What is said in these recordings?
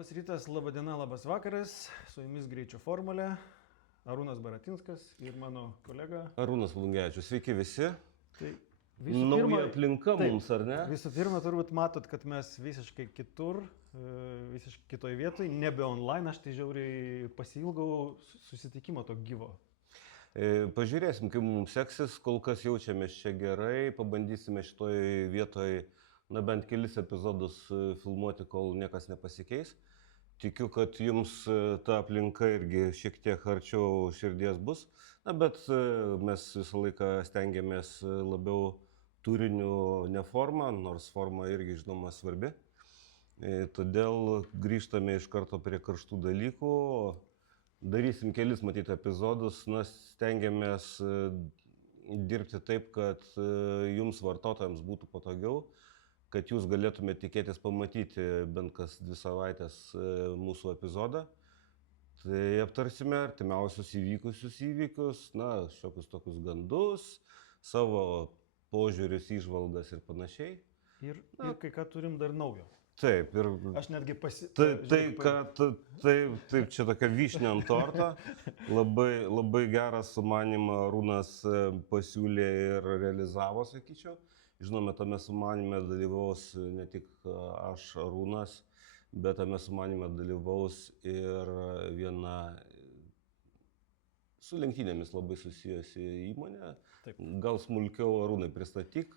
Labas rytas, laba diena, labas vakaras. Su jumis Greičio formulė. Arūnas Baratinskas ir mano kolega. Arūnas Valungevičius. Sveiki visi. Tai Nauja aplinka mums, ar ne? Visų pirma, turbūt matot, kad mes visiškai kitur, visiškai kitoj vietoj, nebe online. Aš tai žiauriai pasiilgau susitikimo to gyvo. Pažiūrėsim, kaip mums seksis. Kol kas jaučiamės čia gerai. Pabandysime šitoj vietoj bent kelis epizodus filmuoti, kol niekas nepasikeis. Tikiu, kad jums ta aplinka irgi šiek tiek arčiau širdies bus. Bet mes visą laiką stengiamės labiau turiniu, ne formą, nors forma irgi žinoma svarbi. Todėl grįžtame iš karto prie karštų dalykų. Darysim kelis matyti epizodus. Stengiamės dirbti taip, kad jums vartotojams būtų patogiau, kad jūs galėtumėte tikėtis pamatyti bent kas 2 savaitės mūsų epizodą. Tai aptarsime artimiausius įvykusius įvykius, šiokius tokius gandus, savo požiūrius, įžvalgas ir panašiai. Ir kai ką turim dar naujo. Taip, ir aš netgi Taip, čia tokia vyšnia ant torto. Labai gerą sumanimą Arūnas pasiūlė ir realizavo, sakyčiau. Žinome, tame sumanime dalyvaus ne tik aš, Arūnas, bet tame sumanime dalyvaus ir viena su lenktynėmis labai susijusi įmonė. Taip. Gal smulkiau, Arūnai, pristatyk,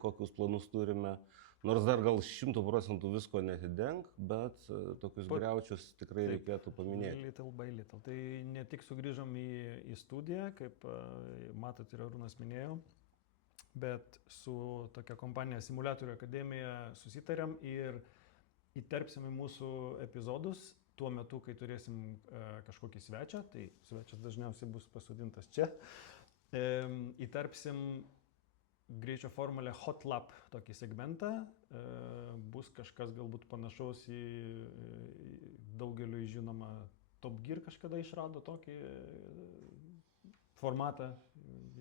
kokius planus turime. Nors dar gal 100% visko netidenk, bet tokius griaučius tikrai reikėtų paminėti. Little by little. Tai ne tik sugrįžom į studiją, kaip matot ir Arūnas minėjo, bet su tokia kompanija Simuliatorių akademija susitarėm ir įterpsim į mūsų epizodus tuo metu, kai turėsim kažkokį svečią, tai svečias dažniausiai bus pasodintas čia. Įterpsim Greičio formulę Hot Lap tokį segmentą, bus kažkas galbūt panašaus į daugeliu žinomą Top Gear kažkada išrado tokį formatą,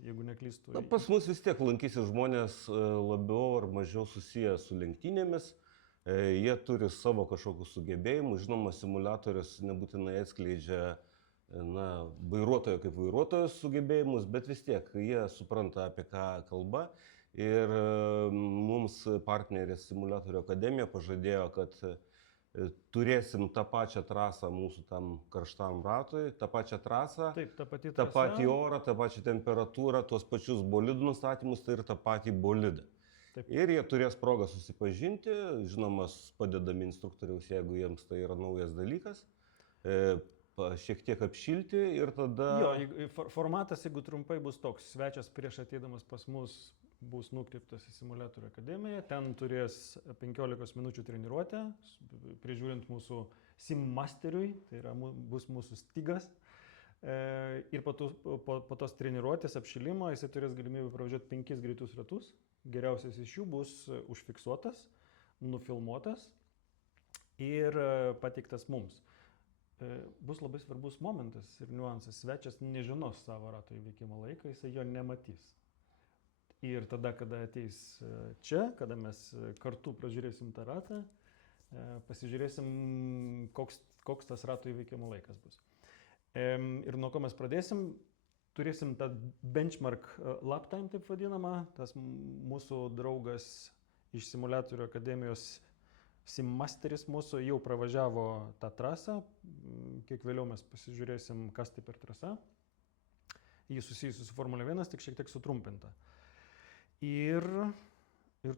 jeigu neklystu. Pas mus vis tiek lankysis žmonės labiau ar mažiau susiję su lenktynėmis. Jie turi savo kažkokius sugebėjimus. Žinoma, simuliatorius nebūtinai atskleidžia vairuotojo kaip vairuotojos sugebėjimus, bet vis tiek jie supranta, apie ką kalba. Ir mums partnerė Simuliatorių akademija pažadėjo, kad turėsim tą pačią trasą mūsų tam karštam ratui, tą pačią trasą, Taip, tą patį orą, tą pačią temperatūrą, tuos pačius bolidų nustatymus, tai ir tą patį bolidą. Taip. Ir jie turės progą susipažinti, žinoma, padedami instruktoriaus, jeigu jiems tai yra naujas dalykas, šiek tiek apšilti ir tada... Jo, formatas, jeigu trumpai, bus toks. Svečias prieš ateidamas pas mus bus nukreiptas į Simuliatorių akademiją. Ten turės 15 minučių treniruotę, prižiūrint mūsų simmasteriui, tai yra bus mūsų stygas. Ir po tos treniruotės apšilimo jisai turės galimybę pravažiuoti 5 greitus ratus. Geriausias iš jų bus užfiksuotas, nufilmuotas ir pateiktas mums. Bus labai svarbus momentas ir niuansas. Svečias nežinos savo rato įveikimo laiką, jisai jo nematys. Ir tada, kada ateis čia, kada mes kartu pražiūrėsim tą ratą, pasižiūrėsim, koks tas rato įveikimo laikas bus. Ir nuo ko mes pradėsim, turėsim tą benchmark lap time, taip vadinamą. Tas mūsų draugas iš Simuliatorių akademijos simmasteris mūsų jau pravažiavo tą trasą. Kiek vėliau mes pasižiūrėsim, kas tai per trasa. Jį susijusi su Formulė 1, tik šiek tiek sutrumpinta. Ir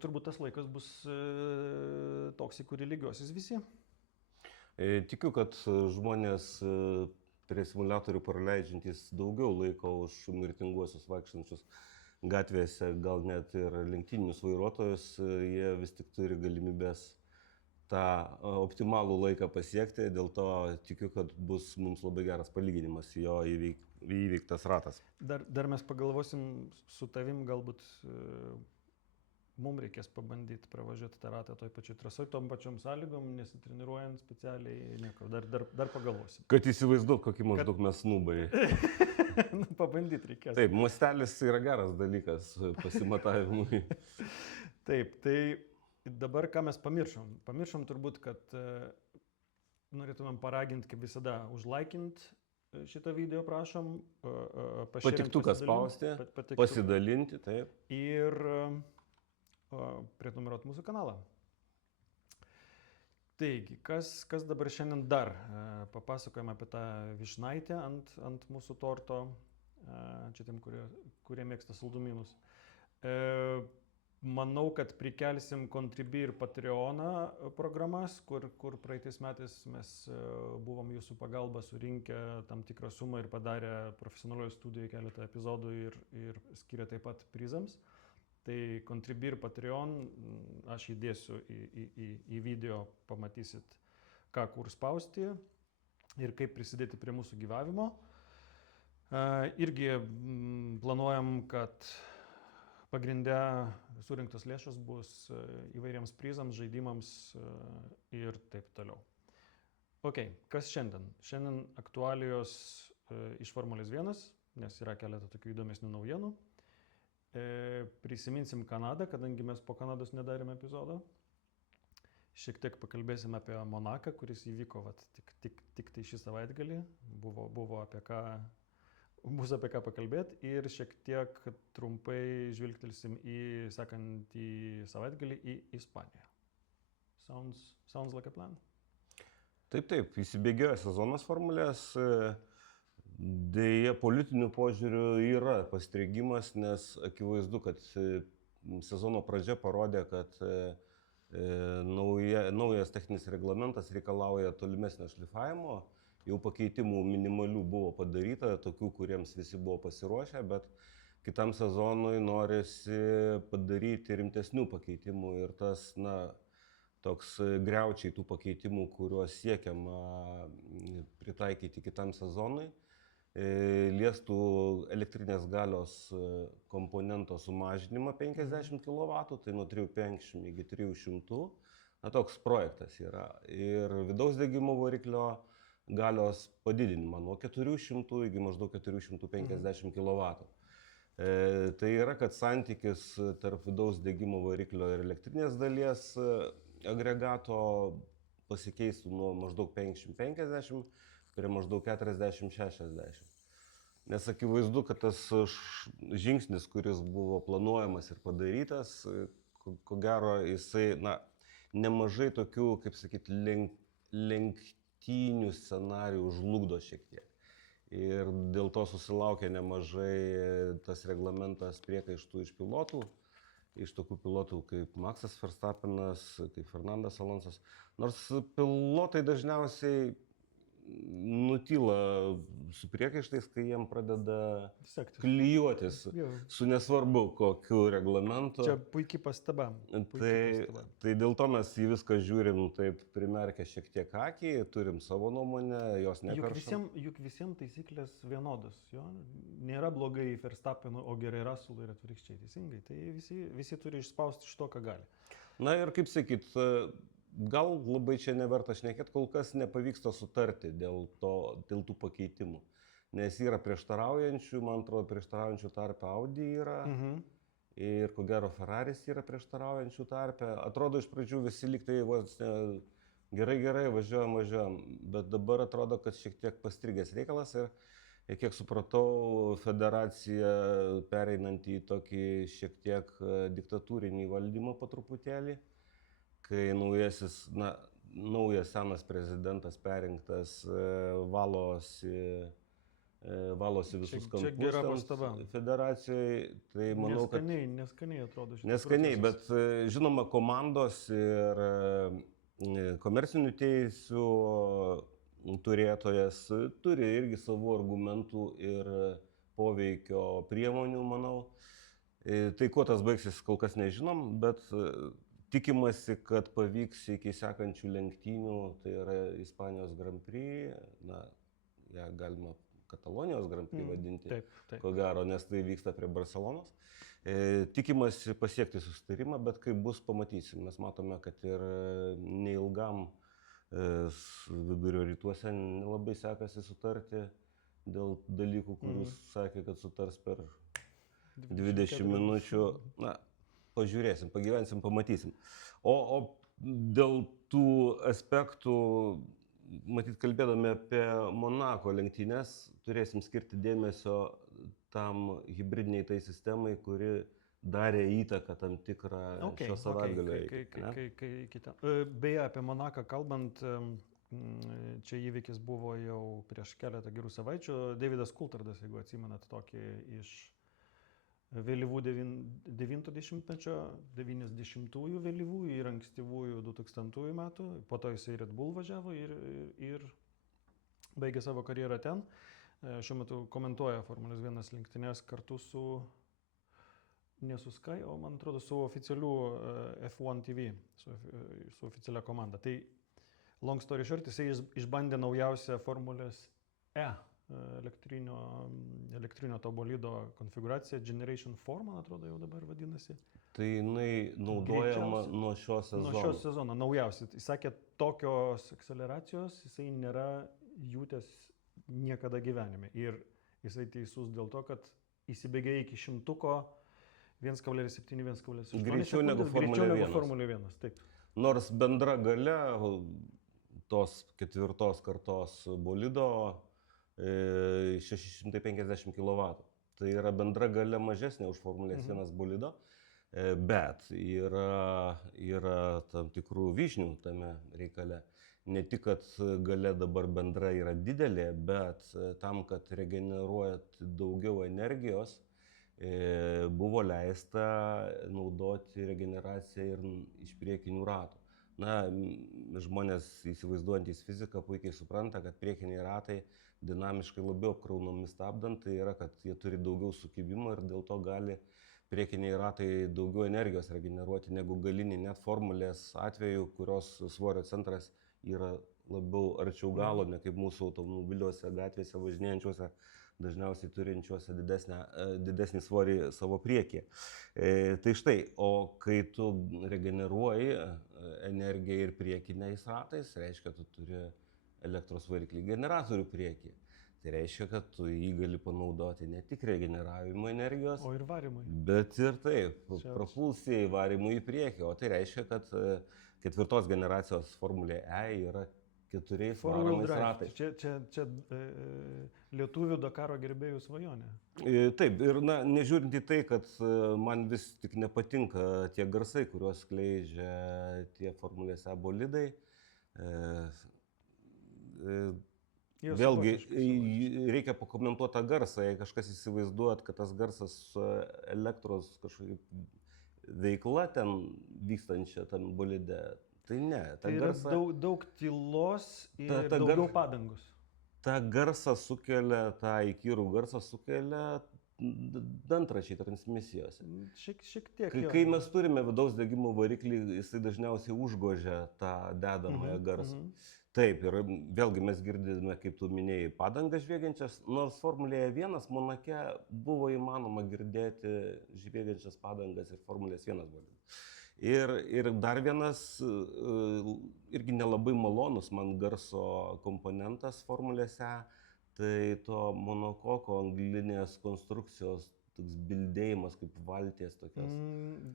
turbūt tas laikas bus toks, į kurį lygiosis visi. Tikiu, kad žmonės prie simuliatorių praleidžiantys daugiau laiko už mirtinguosius vaikštančius gatvėse, gal net ir lenktyninius vairuotojus, jie vis tik turi galimybės tą optimalų laiką pasiekti, dėl to tikiu, kad bus mums labai geras palyginimas jo įveiktas ratas. Dar mes pagalvosim su tavim, galbūt mums reikės pabandyti pravažiuoti tą ratą toj pačioj trasoj, tom pačiom sąlygom, nesitreniruojant specialiai, nieko, dar pagalvosim. Kad įsivaizduot, kokį maždaug mes nubai. Pabandyti reikės. Taip, mastelis yra geras dalykas pasimatavimui. Taip, tai dabar ką mes pamiršom? Pamiršom turbūt, kad norėtumėm paraginti, kaip visada, užlaikint šitą video, prašom. Patiktuką spausti, pasidalinti, taip. Ir prenumeruoti mūsų kanalą. Taigi, kas dabar šiandien dar? Papasakojame apie tą vyšnaitę ant mūsų torto, čia tiem, kurie mėgsta saldumynus. Manau, kad prikelsim Contribui ir Patreoną programas, kur praeitais metais mes buvom jūsų pagalba surinkę tam tikrą sumą ir padarę profesionalioje studijoje keletą epizodų ir skiria taip pat prizams. Tai Contribui ir Patreon, aš įdėsiu į video, pamatysit, ką kur spausti ir kaip prisidėti prie mūsų gyvavimo. Irgi planuojam, kad pagrinde surinktos lėšos bus įvairiems prizams, žaidimams ir taip toliau. Ok, kas šiandien? Šiandien aktualijos iš Formulės 1, nes yra keletą tokių įdomesnių naujienų. Prisiminsim Kanadą, kadangi mes po Kanados nedarėme epizodo. Šiek tiek pakalbėsim apie Monaką, kuris įvyko tik tai šį savaitgalį. Bus apie ką pakalbėti ir šiek tiek trumpai žvilgtelsim į sekantį savaitgalį į Ispaniją. Sounds like a plan? Taip, įsibėgėjo sezonas Formulės. Deja, politiniu požiūriu yra pastrigimas, nes akivaizdu, kad sezono pradžia parodė, kad naujas techninis reglamentas reikalauja tolimesnio šlifavimo. Jau pakeitimų minimalių buvo padaryta, tokių, kuriems visi buvo pasiruošę, bet kitam sezonui norisi padaryti rimtesnių pakeitimų ir tas, toks griaučiai tų pakeitimų, kuriuos siekiama pritaikyti kitam sezonui, liestų elektrinės galios komponento sumažinimą 50 kW, tai nuo 350 iki 300, toks projektas yra. Ir vidaus degimo variklio galios padidinimą nuo 400 iki maždaug 450 kW. Tai yra, kad santykis tarp vidaus degimo variklio ir elektrinės dalies agregato pasikeistų nuo maždaug 50-50 prie maždaug 40-60. Nes akivaizdu, kad tas žingsnis, kuris buvo planuojamas ir padarytas, ko gero jisai, nemažai tokių, kaip sakyti, lenktynių scenarijų žlugdo šiek tiek. Ir dėl to susilaukė nemažai tas reglamentas priekaištų iš pilotų, iš tokių pilotų kaip Maxas Verstappenas, kaip Fernandas Alonsas. Nors pilotai dažniausiai nutyla su priekaištais, kai jiem pradeda klijuotis su nesvarbu kokiu reglamentu. Čia puikiai pastaba. Tai dėl to mes į viską žiūrim taip primerkę šiek tiek akį, turim savo nuomonę, jos nekarštam. Juk visiems taisyklės vienodos, jo? Nėra blogai Verstappeno, o gerai Russellui ir atvirkščiai, teisingai. Tai visi turi išspausti iš to, ką gali. Na ir kaip sakyt, gal labai čia neverta šnekėti, kol kas nepavyksta sutarti dėl tų pakeitimų. Nes yra prieštaraujančių, man atrodo, prieštaraujančių tarpe Audi yra. Ir ko gero Ferraris yra prieštaraujančių tarpe. Atrodo iš pradžių visi liktai gerai, važiuojam. Bet dabar atrodo, kad šiek tiek pastrigęs reikalas. Ir kiek supratau, federacija pereinant į tokį šiek tiek diktatūrinį valdymą po truputėlį. Kai naujas senas prezidentas perinktas valosi visus kampus federacijoje, tai manau, kad... Neskaniai atrodo šitas Neskaniai, bet žinoma, komandos ir komercinių teisių turėtojas turi irgi savų argumentų ir poveikio priemonių, manau. Tai kuo tas baigsis, kol kas nežinom, bet tikimasi, kad pavyks iki sekančių lenktynių, tai yra Ispanijos Grand Prix, ją galima Katalonijos Grand Prix vadinti, taip. Ko gero, nes tai vyksta prie Barcelonos. Tikimasi pasiekti susitarimą, bet kaip bus, pamatysim. Mes matome, kad ir neilgam vidurio rytuose nelabai sekasi sutarti dėl dalykų, kurius sakė, kad sutars per 20 minučių. Pažiūrėsim, pagyvensim, pamatysim. O dėl tų aspektų, matyt, kalbėdami apie Monako lenktynės, turėsim skirti dėmesio tam hibridiniai tai sistemai, kuri darė įtaką tam tikrą šio savaitgalio įvykiui. Beje, apie Monaką kalbant, čia įvykis buvo jau prieš keletą gerų savaičių. Davidas Coulthardas, jeigu atsimenat, tokį iš vėlyvų 90-mečio, 90-ųjų vėlyvųjų ir ankstyvųjų 2000-ųjų metų. Po to jisai Red Bull važiavo ir baigė savo karjerą ten. Šiuo metu komentuoja Formulės 1 lenktynės kartu su, ne su Sky, o man atrodo su oficialiu F1 TV, su oficialia komanda. Tai long story short, jisai išbandė naujausią Formulės E elektrinio to bolido konfiguraciją, Generation 4, man atrodo, jau dabar vadinasi. Tai jinai naudojama nuo šio sezono. Nuo šio sezono, naujausia. Jis sakė, tokios akceleracijos jisai nėra jutęs niekada gyvenime. Ir jisai teisus dėl to, kad įsibėgė iki 100-ko 1,7-1,8. Greičiau negu Formulė 1. Taip. Nors bendra galia tos ketvirtos kartos bolido 650 kW. Tai yra bendra galia mažesnė už Formulės 1 bolido, bet yra tam tikrų vyšnių tame reikale. Ne tik, kad galia dabar bendra yra didelė, bet tam, kad regeneruojant daugiau energijos, buvo leista naudoti regeneraciją ir iš priekinių ratų. Na, žmonės įsivaizduojantys fiziką puikiai supranta, kad priekiniai ratai dinamiškai labiau apkraunami stabdant, tai yra, kad jie turi daugiau sukibimo ir dėl to gali priekiniai ratai daugiau energijos regeneruoti negu galiniai, net Formulės atveju, kurios svorio centras yra labiau arčiau galo, ne kaip mūsų automobiliuose, gatvėse važinėjančiuose, dažniausiai turinčiuose didesnį svorį savo priekį. Tai štai, o kai tu regeneruoji energiją ir priekiniais ratais, reiškia, tu turi elektros variklį generatorių priekį. Tai reiškia, kad tu jį gali panaudoti ne tik regeneravimo energijos, o ir varimui. Bet ir taip, propulsijai varimui į priekį. O tai reiškia, kad ketvirtos generacijos Formulė E yra 4 varomais ratais. Čia lietuvių Dakaro gerbėjų svajonė. Taip, ir nežiūrint į tai, kad man vis tik nepatinka tie garsai, kuriuos skleidžia tie Formulės E bolidai. Vėlgi, reikia pakomentuoti tą garsą, jei kažkas įsivaizduot, kad tas garsas su elektros kažkokia veikla ten vykstančia tam bolide, tai ne. Tai garsa, yra daug tylos ir daugiau padangos. Ta garsą sukelia, tą įkyrų garsą sukelia dantračiai transmisijose. Šiek tiek. Kai mes turime vidaus degimo variklį, jisai dažniausiai užgožia tą dedamąją garsą. Taip, ir vėlgi mes girdime, kaip tu minėjai, padangas žviegiančias, nors Formulėje 1 Monake buvo įmanoma girdėti žviegiančias padangas ir Formulės 1 bolide. Ir dar vienas, irgi nelabai malonus man garso komponentas Formulėse, tai to monokoko anglinės konstrukcijos toks bildėjimas, kaip valties tokios.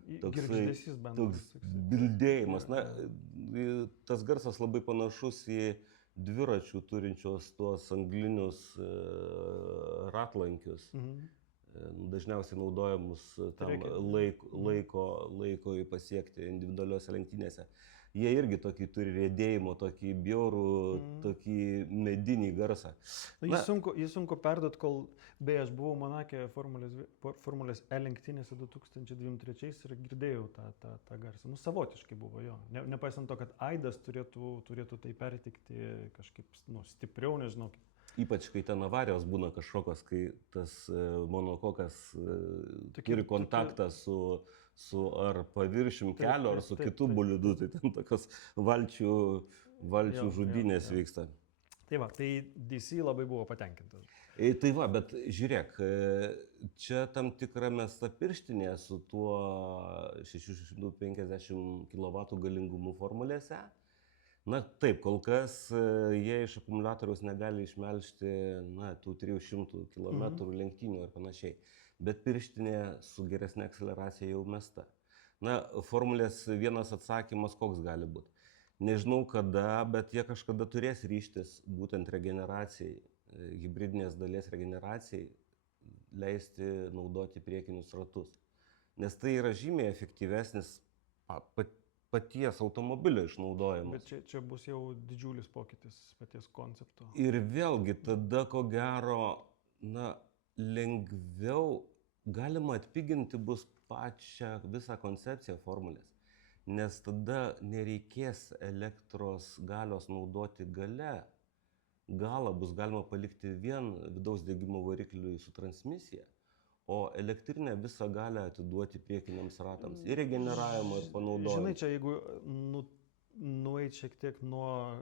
Girgždesys bendras. Toks bildėjimas. Na, tas garsas labai panašus į dviračių turinčios tuos anglinius ratlankius. Dažniausiai naudojamus tam laiko pasiekti individualiuose lenktynėse. Jie irgi tokį turi riedėjimo, tokį bjaurų, tokį medinį garsą. Jį sunku perduot, kol, beje, aš buvau Monake Formulės E lenktynėse 2023 ir girdėjau tą garsą. Savotiškai buvo jo. Nepaisant to, kad aidas turėtų tai pertikti kažkaip stipriau, nežinau. Ypač, kai ten avarijos būna kažkokios, kai tas monokokas turi kontaktą su ar paviršium kelio, ar su kitu bolidu, tai ten tokios valčių žudynės vyksta. Tai va, tai DC labai buvo patenkintas. Tai va, bet žiūrėk, čia tam tikra mesta pirštinė su tuo 650 kW galingumu Formulėse. Na taip, kol kas jie iš akumuliatoriaus negali išmelžti tų 300 km lenktynių ir panašiai. Bet pirštinė su geresnė akceleracija jau mesta. Na, Formulės 1 atsakymas koks gali būti? Nežinau kada, bet jie kažkada turės ryštis būtent regeneracijai, hibridinės dalies regeneracijai, leisti naudoti priekinius ratus. Nes tai yra žymiai efektyvesnis paties automobilio išnaudojimas. Bet čia bus jau didžiulis pokytis paties koncepto. Ir vėlgi tada, ko gero, lengviau galima atpiginti bus pačią visą koncepciją formulės. Nes tada nereikės elektros galios naudoti gale. Galą bus galima palikti vien vidaus degimo varikliui su transmisija, o elektrinę visą galę atiduoti priekiniams ratams ir regeneravimo, ir panaudojimo. Žinai, čia jeigu nueit šiek tiek nuo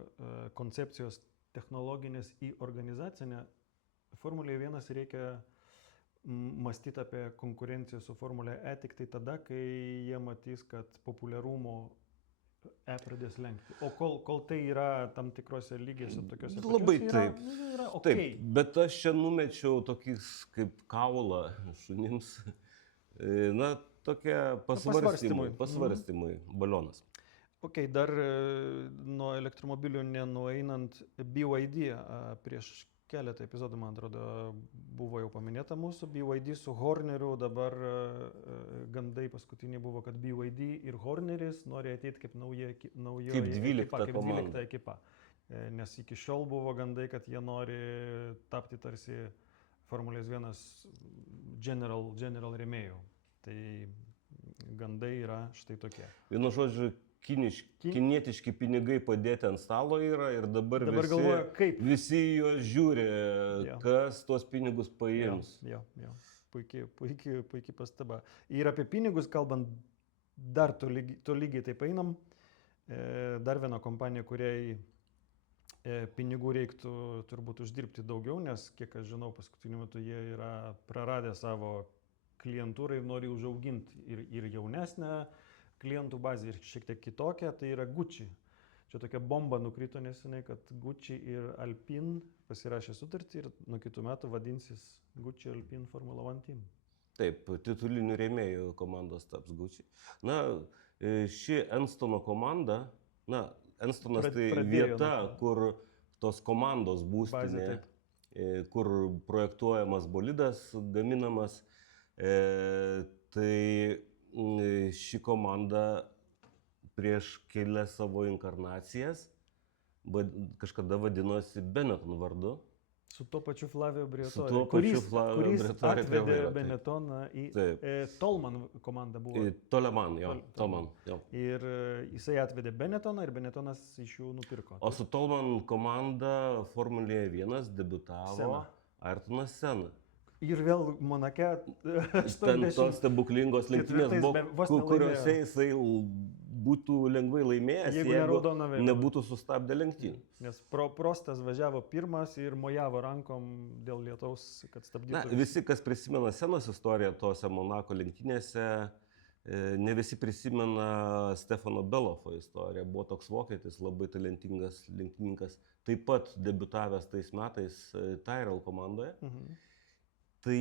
koncepcijos technologinės į organizacinę, Formulėje 1 reikia mąstyti apie konkurenciją su Formulė E tik tai tada, kai jie matys, kad populiarumo pradės lenkti. O kol tai yra tam tikrose lygiuose, tokiuose labai taip. Yra okay. Taip, bet aš čia numečiau tokis kaip kaulą šunims. Tokie pasvarstymai, balionas. Ok, dar nuo elektromobilių nenueinant, BYD prieš keletą epizodų, man atrodo, buvo jau paminėta mūsų BYD su Horneriu, dabar gandai paskutiniai buvo, kad BYD ir Horneris nori ateiti kaip nauja kaip 12 ekipa. Nes iki šiol buvo gandai, kad jie nori tapti tarsi Formulės 1 general rėmėjų. Tai gandai yra štai tokie. Vienu žodžiu, kinietiški pinigai padėti ant stalo yra ir dabar galvoja, kaip? Visi juos žiūri, kas tuos pinigus paims. Jo. Puikiai pastaba. Ir apie pinigus kalbant, dar tolygiai taip einam. Dar viena kompanija, kuriai pinigų reiktų turbūt uždirbti daugiau, nes kiek aš žinau, paskutiniu metu jie yra praradę savo klientūrą ir nori užauginti ir jaunesnę klientų bazė ir šiek tiek kitokia, tai yra Gucci. Čia tokia bomba nukrito nesenai, kad Gucci ir Alpine pasirašė sutartį ir nuo kitų metų vadinsis Gucci Alpine Formula 1 Team. Taip, titulinių rėmėjų komandos taps Gucci. Ši Enstono komanda, Enstonas tai vieta, kur tos komandos būstinė, kur projektuojamas bolidas, gaminamas, tai ši komanda prieš kelias savo inkarnacijas kažkada vadinosi Benetton vardu. Su tuo pačiu Flavio Briatore, kuris atvedė Benettoną į Toleman komandą buvo. Toleman. Ir jisai atvedė Benettoną ir Benettonas iš jų nupirko. O su Toleman komanda Formulėje 1 debiutavo Ayrtonas Senna. Ir vėl Monake 80. Ten tos stebuklingos lenktynės buvo, kuriuose jisai būtų lengvai laimėjęs, jeigu nebūtų sustabdę lenktynių. Nes Prostas važiavo pirmas ir mojavo rankom dėl lietaus, kad stabdytų. Visi, kas prisimena Senos istoriją tose Monako lenktynėse, ne visi prisimena Stefano Belofo istoriją. Buvo toks vokietis, labai talentingas lenktynininkas, taip pat debiutavęs tais metais Tyrrell komandoje. Tai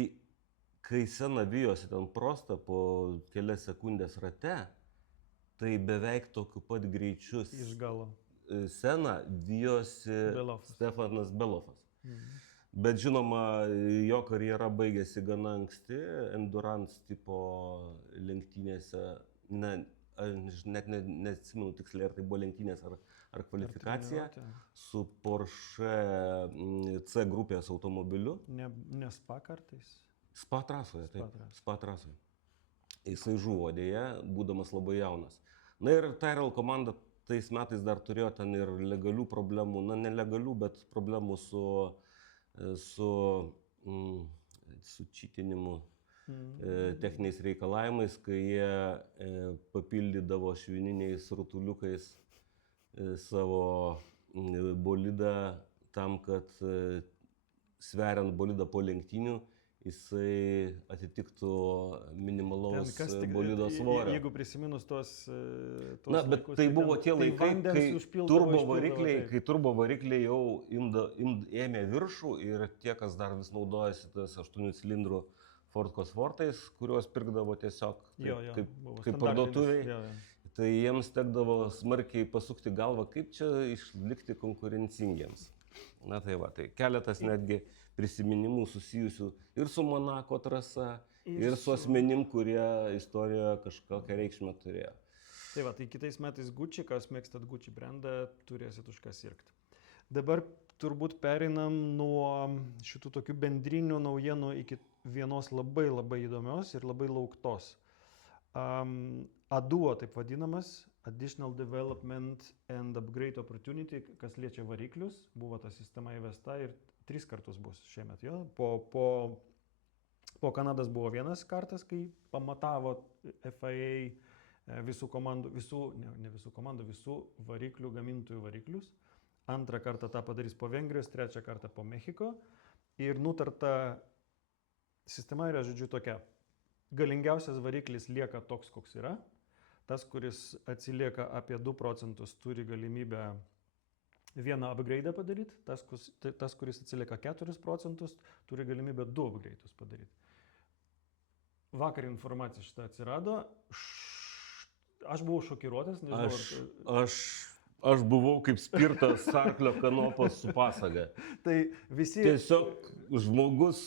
kai Senna vijosi ten Prostą po kelias sekundės rate, tai beveik tokiu pat greičiu iš galo Senna vijosi Stefanas Belofas. Bet žinoma, jo karjera baigėsi gana anksti, endurance tipo lenktynėse, net neatsimenu tiksliai, ar tai buvo lenktynės ar kvalifikacija, su Porsche C grupės automobiliu. Ne Spa kartais? Spa trasoje, taip. Spa trasoje. Jisai žuvo dėja, būdamas labai jaunas. Ir Tyrrell komanda tais metais dar turėjo ten ir legalių problemų, nelegalių, bet problemų su čytinimu, techniniais reikalavimais, kai jie papildydavo švininiais rutuliukais savo bolidą tam, kad sveriant bolidą po lenktynių, jisai atitiktų minimalaus bolido svorio. Jeigu prisiminus tuos bet tai buvo tie laikai, kai turbo varikliai jau ėmė viršų ir tie, kas dar vis naudojasi tas 8 cilindrų Ford Cosworthais, kuriuos pirkdavo tiesiog kaip parduotuviai. tai jiems tekdavo smarkiai pasukti galvą, kaip čia išlikti konkurencingiems. Na tai va, tai keletas netgi prisiminimų susijusių ir su Monako trasa, ir su asmenim, kurie istorijoje kažkokią reikšmę turėjo. Tai va, tai kitais metais Gucci, kas mėgstat Gucci brandą, turėsit už ką sirgti. Dabar turbūt pereinam nuo šitų tokių bendrinių naujienų iki vienos labai labai įdomios ir labai lauktos. ADUO taip vadinamas, Additional Development and Upgrade Opportunity, kas liečia variklius, buvo ta sistema įvesta ir 3 kartus bus šiemet. Jo? Po Kanados buvo vienas kartas, kai pamatavo FIA visų variklių gamintojų variklius. Antrą kartą tą padarys po Vengrijos, trečią kartą po Mexiko. Ir nutarta sistema yra, žodžiu, tokia. Galingiausias variklis lieka toks, koks yra. Tas, kuris atsilieka apie 2 procentus, turi galimybę vieną upgrade padaryti. Tas, kuris atsilieka 4 procentus, turi galimybę 2 upgrade padaryti. Vakar informacija šitą atsirado. Aš buvau šokiruotas, nežinau. Aš buvau kaip spirtas arklio kanopos su pasaga. Tai visi... Tiesiog žmogus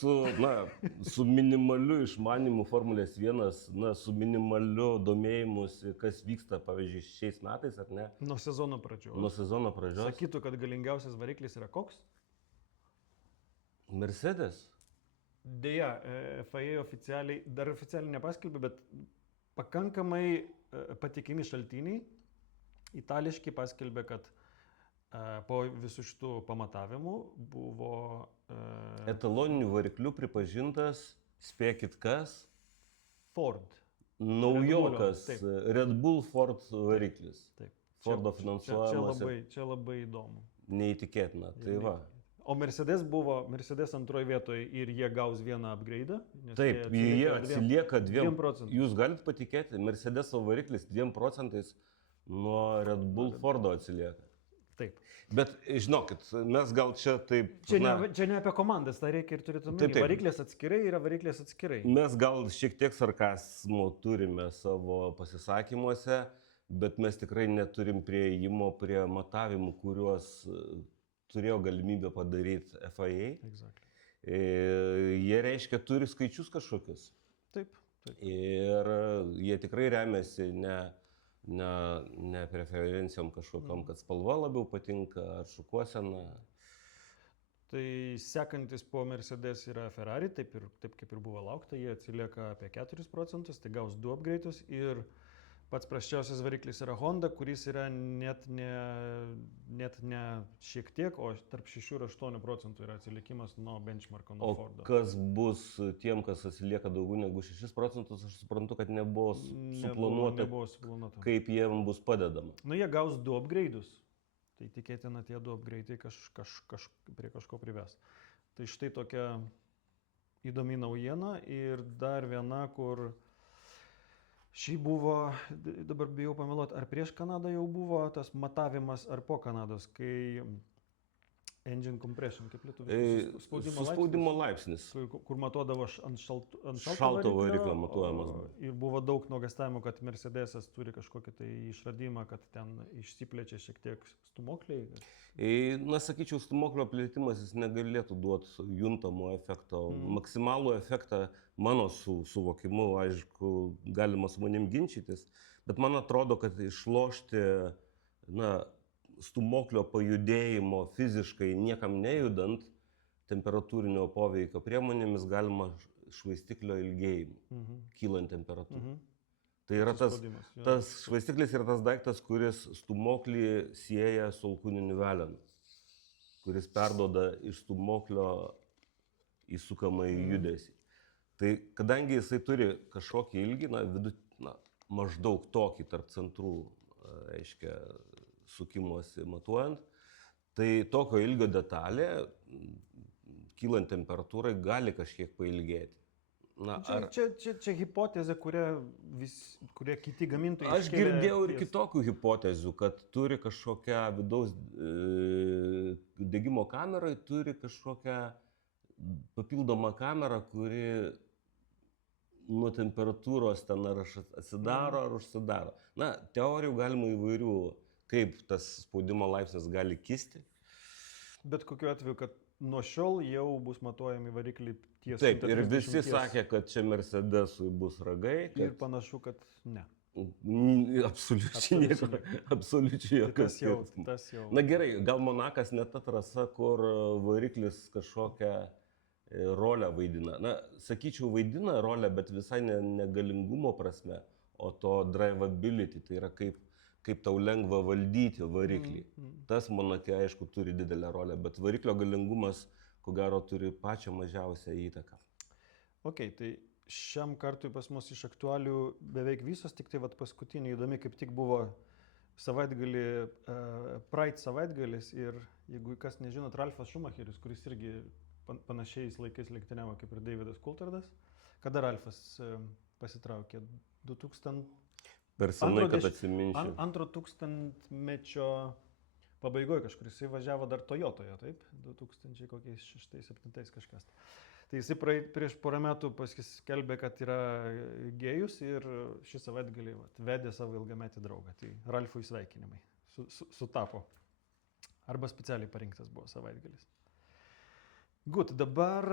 su minimaliu išmanimu Formulės 1, su minimaliu domėjimusi, kas vyksta, pavyzdžiui, šiais metais, ar ne? Nuo sezono pradžios. Nuo sezono pradžios. Sakytų, kad galingiausias variklis yra koks? Mercedes. Deja, FIA dar oficialiai nepaskelbė, bet pakankamai patikimi šaltiniai itališki paskelbė, kad po visų šitų pamatavimų buvo... Etaloninių variklių pripažintas, spėkit kas? Ford. Naujokas. Red Bull Ford variklis. Taip. Fordo finansuojamas. Čia labai įdomu. Neįtikėtina. Tai va. O Mercedes antroje vietoje ir jie gaus vieną upgrade. Taip, jie atsilieka 2 procentais. Jūs galite patikėti, Mercedeso variklis 2 procentais nuo Red Bull Fordo atsilieka. Taip. Bet žinokit, mes gal čia taip... Čia ne apie komandas, tai reikia ir turėti omeny. Variklės atskirai yra variklės atskirai. Mes gal šiek tiek sarkazmo turime savo pasisakymuose, bet mes tikrai neturim prieėjimo prie matavimų, kuriuos turėjo galimybę padaryti FIA. Exactly. Jie reiškia, turi skaičius kažkokius. Taip. Ir jie tikrai remiasi ne preferencijom kažkokiam, kad spalva labiau patinka ar šukuosena. Tai sekantis po Mercedes yra Ferrari, taip kaip ir buvo laukta, jie atsilieka apie 4 procentus, tai gaus 2 upgrade'us ir pats prasčiausias variklis yra Honda, kuris yra net ne šiek tiek, o tarp 6 ir 8 procentų yra atsilikimas nuo benchmarko, nuo Fordo. O kas bus tiem, kas atsilieka daugiau negu 6 procentus, aš suprantu, kad nebuvo suplanuota, kaip jiem bus padedama. Jie gaus 2 upgrade'us, tai tikėtina tie 2 upgrade'ai prie kažko prives. Tai štai tokia įdomi naujiena ir dar viena, kur šį buvo, dabar bijau pameluoti, ar prieš Kanadą jau buvo tas matavimas, ar po Kanados, kai engine compression, kaip lietuviškai, spaudimo laipsnis. Kur matuodavo ant šalto variklio matuojamas. Ir buvo daug nuogąstavimų, kad Mercedesas turi kažkokį tai išradimą, kad ten išsiplečia šiek tiek stūmokliai. Sakyčiau, stūmoklio plėtimas jis negalėtų duoti juntamo efekto. Maksimalų efektą mano suvokimu, aišku, galima su manim ginčytis, bet man atrodo, kad išlošti stūmoklio pajudėjimo fiziškai niekam nejudant temperatūrinio poveikio priemonėmis galima švaistiklio ilgėjimu, kylant temperatūrą. Tai yra tas švaistiklis yra tas daiktas, kuris stūmoklį sieja su alkūniniu velenu, kuris perduoda iš stūmoklio įsukamą į judesį. Tai kadangi jisai turi kažkokį ilgį, maždaug tokį tarp centrų, reiškia, sukimuosi matuojant, tai tokio ilgio detalė, kylant temperatūrai, gali kažkiek pailgėti. Čia hipotezė, kurie kiti gamintojai Aš girdėjau ir kitokių hipotezių, kad turi kažkokią vidaus degimo kamerą, turi kažkokią papildomą kamerą, kuri nuo temperatūros ten ar atsidaro, ar užsidaro. Na, teorijų galima įvairių, kaip tas spaudimo laipsnis gali kisti. Bet kokiu atveju, kad nuo šiol jau bus matuojami varikliai ties. Taip, ir visi sakė, kad čia Mercedesui bus ragai. Kad... Ir panašu, kad ne. Absoliučiai nieko, absoliučiai jokios skirtumo. Na gerai, gal Monakas ne ta trasa, kur variklis kažkokią rolę vaidina. Na, sakyčiau, vaidina rolę, bet visai ne galingumo prasme, o to drivability, tai yra kaip tau lengva valdyti variklį. Tas Monake, aišku, turi didelę rolę, bet variklio galingumas, ko gero, turi pačią mažiausią įtaką. Ok, tai šiam kartui pas mus iš aktualių beveik visos, tik tai vat paskutinį įdomi, kaip tik buvo savaitgalį, Pride savaitgalis ir jeigu kas nežinot, Ralfas Schumacheris, kuris irgi panašiais laikais lenktyniavo kaip ir Davidas Coulthardas. Kada Ralfas pasitraukė? 2000... Per senai, kad atsiminčiau. Antro tūkstantmečio pabaigoje kažkur jisai važiavo dar Toyotoje, taip? 2006-2007 kažkas. Tai jisai prieš porą metų paskelbė, kad yra gėjus ir šį savaitgalį vedė savo ilgametį draugą. Tai Ralfui sveikinimai. Sutapo. Arba specialiai parinktas buvo savaitgalis. Gut, dabar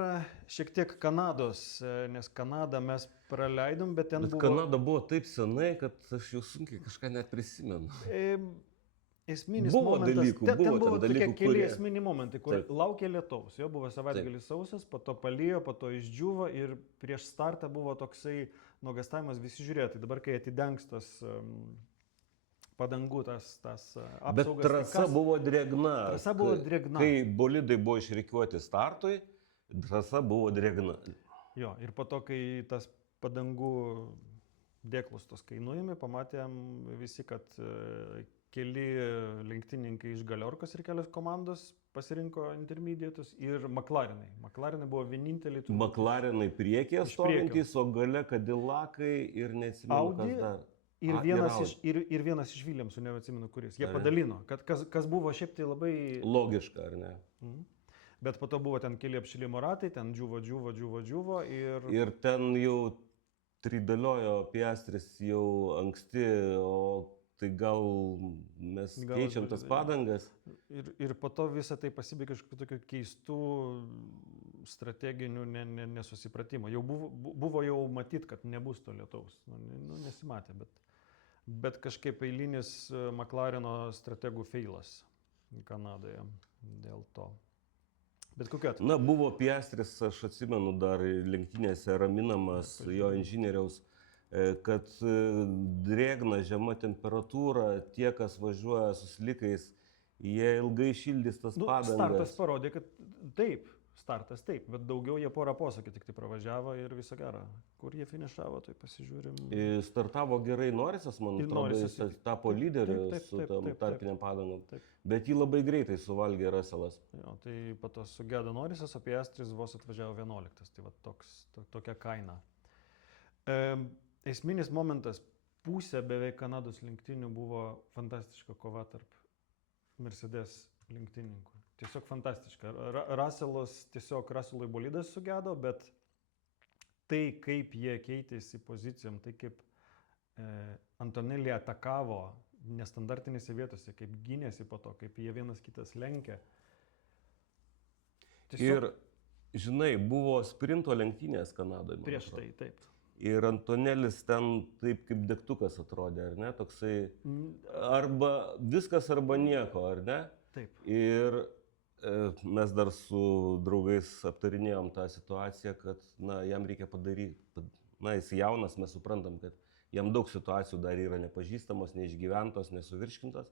šiek tiek Kanados, nes Kanadą mes praleidom, bet ten buvo... Kanada buvo taip senai, kad aš jau sunkiai kažką net prisimenu. Esminis buvo momentas, dalykų, ten buvo tokie dalykų, keli esminiai momentai, kur Taip. laukė lietaus. Jo buvo savaitgalis sausas, po to palijo, po to išdžiuvo ir prieš startą buvo toksai nuogastavimas, visi žiūrėjo. Tai dabar, kai atidengs tas padangų, tas apsaugas. Bet trasa buvo drėgna. Trasa buvo drėgna. Kai bolidai buvo išrikiuoti startui, trasa buvo drėgna. Jo, ir po to, kai tas padangų dėklus tos nuėmė, pamatėm visi, kad keli lenktynininkai iš Galiorkos ir kelios komandos pasirinko intermediatus ir McLarenai. McLarenai buvo vieninteliai. McLarenai priekyje stovintys, o gale Cadillacai ir neatsimenu, kas dar. Ir vienas iš Williamsų, neatsimenu kuris. Jie padalino, kad kas buvo šiaip tai labai... Logiška, ar ne? Bet po to buvo ten keli apšilimo ratai, ten džiuvo ir... Ir ten jau tridaliojo Piastris jau anksti, o tai gal mes keičiam tas padangas. Ir po to visą tai pasibaigė kažkokiu tokiu keistų strateginių nesusipratimų. Jau buvo jau matyt, kad nebus to lietaus. Nesimatė, bet kažkaip eilinis McLareno strategų feilas Kanadoje dėl to. Bet kokia atveju? Na, buvo Piastris, aš atsimenu, dar lenktynėse raminamas jo inžinieriaus, kad drėgna žema temperatūra, tie, kas važiuoja su slikais, jie ilgai šildys tas padangas. Startas parodė, kad taip, bet daugiau jie porą posūkių tik tai pravažiavo ir viso gero. Kur jie finišavo, tai pasižiūrim. Startavo gerai Norrisas, man atrodo, jis tapo lyderiu su tam tarpiniam padangom, bet jį labai greitai suvalgė Russellas. Jo, tai po to sugedo Norrisas, o Piastris vos atvažiavo 11, tai va tokia kaina. Esminis momentas, pusė beveik Kanados lenktynių buvo fantastiška kova tarp Mercedes lenktynininkų. Tiesiog fantastiška. Russellui bolidas sugedo, bet tai, kaip jie keitėsi pozicijom, tai kaip Antonelli atakavo nestandartinėse vietose, kaip gynėsi po to, kaip jie vienas kitas lenkė. Ir, žinai, buvo sprinto lenktynės Kanadoje. Prieš tai, taip. Ir Antonelis ten taip kaip degtukas atrodė, ar ne? Toksai arba viskas arba nieko, ar ne? Taip. Ir mes dar su draugais aptarinėjom tą situaciją, kad jam reikia padaryti, jis jaunas, mes suprantam, kad jam daug situacijų dar yra nepažįstamos, neišgyventos, nesuvirškintos,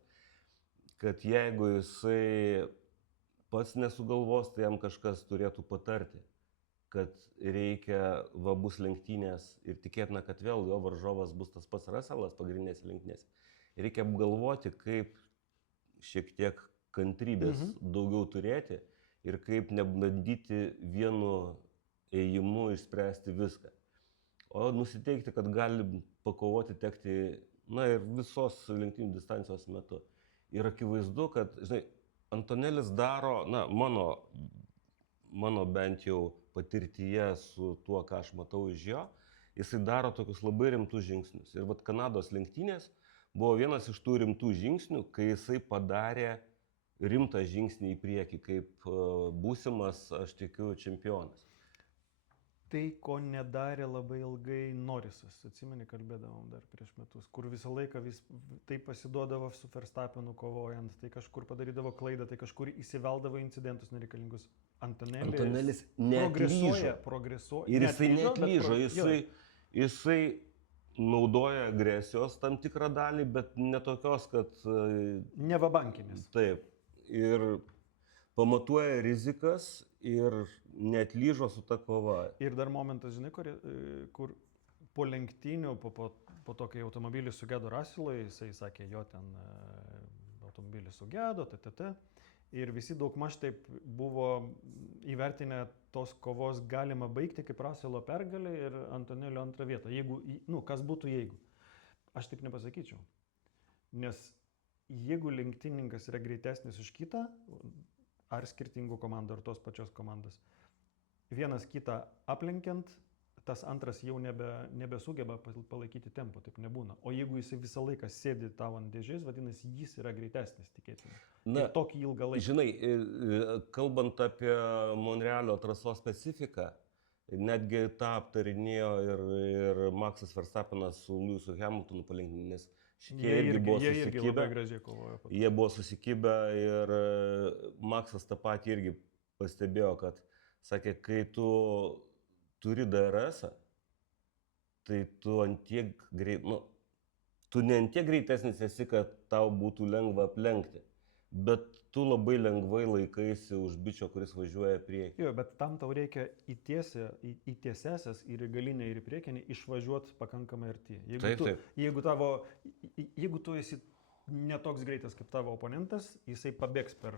kad jeigu jisai pats nesugalvos, tai jam kažkas turėtų patarti, kad reikia, bus lenktynės ir tikėtina, kad vėl jo varžovas bus tas pats Russellas pagrindinės lenktynės. Reikia apgalvoti, kaip šiek tiek kantrybės daugiau turėti ir kaip nebandyti vienu ėjimu išspręsti viską. O nusiteikti, kad gali pakovoti tekti, ir visos lenktynių distancijos metu. Ir akivaizdu, kad, žinai, Antonelis daro, mano bent jau patirtyje su tuo, ką aš matau iš jo, jisai daro tokius labai rimtus žingsnius. Ir vat Kanados lenktynės buvo vienas iš tų rimtų žingsnių, kai jisai padarė rimtą žingsnį į priekį, kaip būsimas, aš tikiu, čempionas. Tai, ko nedarė labai ilgai Norrisas, atsimeni, kalbėdavom dar prieš metus, kur visą laiką tai pasiduodavo su Verstappenu kovojant, tai kažkur padarydavo klaidą, tai kažkur įsiveldavo incidentus nereikalingus. Antonelis progresuoja. Ir jisai neatlyžo, jisai naudoja agresijos tam tikrą dalį, bet ne tokios, kad... Nevabankinis. Taip. Ir pamatuoja rizikas ir neatlyžo su ta kova. Ir dar momentas, žinai, kur po lenktynių, po to, kai automobilis sugedo Russellui, jisai sakė, jo ten automobilis sugedo, ir visi daugmaž taip buvo įvertinę tos kovos galima baigti kaip Russello pergalė ir Antonelio antrą vietą. Jeigu, kas būtų jeigu? Aš taip nepasakyčiau. Nes jeigu lenktynininkas yra greitesnis už kitą, ar skirtingų komandų, ar tos pačios komandos, vienas kitą aplenkiant, tas antras jau nebesugeba palaikyti tempo, taip nebūna. O jeigu jis visą laiką sėdi tavo ant dėžės, vadinasi, jis yra greitesnis, tikėtina. Ir tokį ilgą laiką. Žinai, kalbant apie Monrealio trasos specifiką, netgi tą aptarinėjo ir Maxas Verstappenas su Lewisu Hamiltonu palenktynių, nes šitie irgi buvo susikibę. Jie buvo susikibę ir Maxas tą patį irgi pastebėjo, kad sakė, kai tu turi DRS-ą, tai tu ne ant tiek greitesnis esi, kad tau būtų lengva aplenkti, bet tu labai lengvai laikaisi už bičio, kuris važiuoja priekį. Jo, bet tam tau reikia į tiesesias, ir į galinę, ir į priekinį išvažiuoti pakankamai arti. Jeigu tu esi netoks greitas kaip tavo oponentas, jisai pabėgs per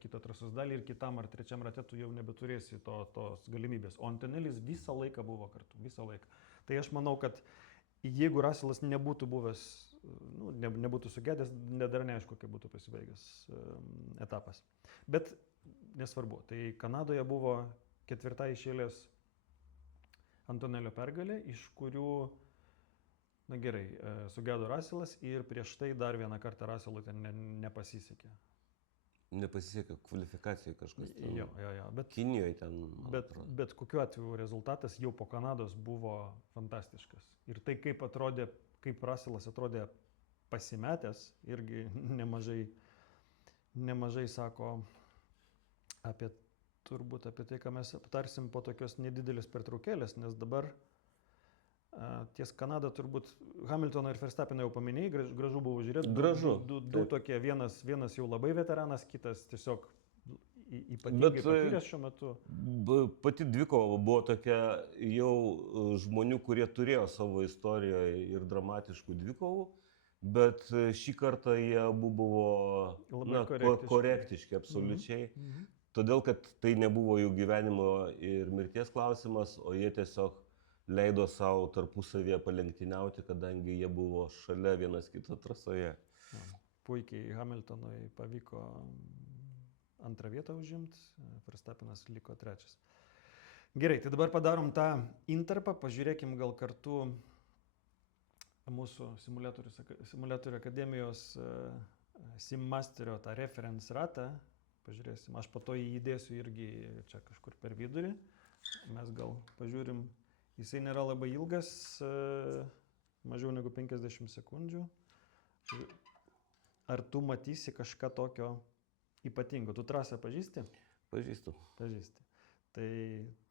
kitą trasos dalį ir kitam ar trečiam rate tu jau nebeturėsi tos galimybės. O Antonelis visą laiką buvo kartu, visą laiką. Tai aš manau, kad jeigu Russellas nebūtų buvęs, nebūtų sugedęs, dar neaišku, kaip būtų pasibaigęs etapas. Bet nesvarbu, tai Kanadoje buvo 4. iš eilės Antonelio pergalė, iš kurių na gerai, sugedo Russellas ir prieš tai dar vieną kartą Russellui ten nepasisekė. Nepasisekė kvalifikacijai kažkas. Jo. Bet, Kinijoje ten. Bet kokiu atveju rezultatas jau po Kanados buvo fantastiškas. Ir tai kaip Russellas atrodė pasimetęs, irgi nemažai sako turbūt apie tai, ką mes aptarsim po tokios nedidelės pertraukėlės, nes dabar ties Kanada turbūt Hamiltoną ir Verstappeną jau paminėjai, gražu buvo žiūrėti. Gražu. Du tokie, vienas jau labai veteranas, kitas tiesiog ypatingai patyręs šiuo metu. Pati dvikova buvo tokia jau žmonių, kurie turėjo savo istorijoje ir dramatiškų dvikovų, bet šį kartą jie abu buvo korektiški absoliučiai. Todėl, kad tai nebuvo jų gyvenimo ir mirties klausimas, o jie tiesiog leido savo tarpusavyje palenktyniauti, kadangi jie buvo šalia vienas kito trasoje. Puikiai Hamiltonui pavyko antrą vietą užimti, Verstappenas liko 3. Gerai, tai dabar padarom tą intarpą, pažiūrėkim gal kartu mūsų simuliatorių akademijos Simmasterio tą reference ratą. Pažiūrėsim, aš po to jį įdėsiu irgi čia kažkur per vidurį. Mes gal pažiūrim. Jisai nėra labai ilgas, mažiau negu 50 sekundžių. Ar tu matysi kažką tokio ypatingo? Tu trasą pažįsti? Pažįstu. Tai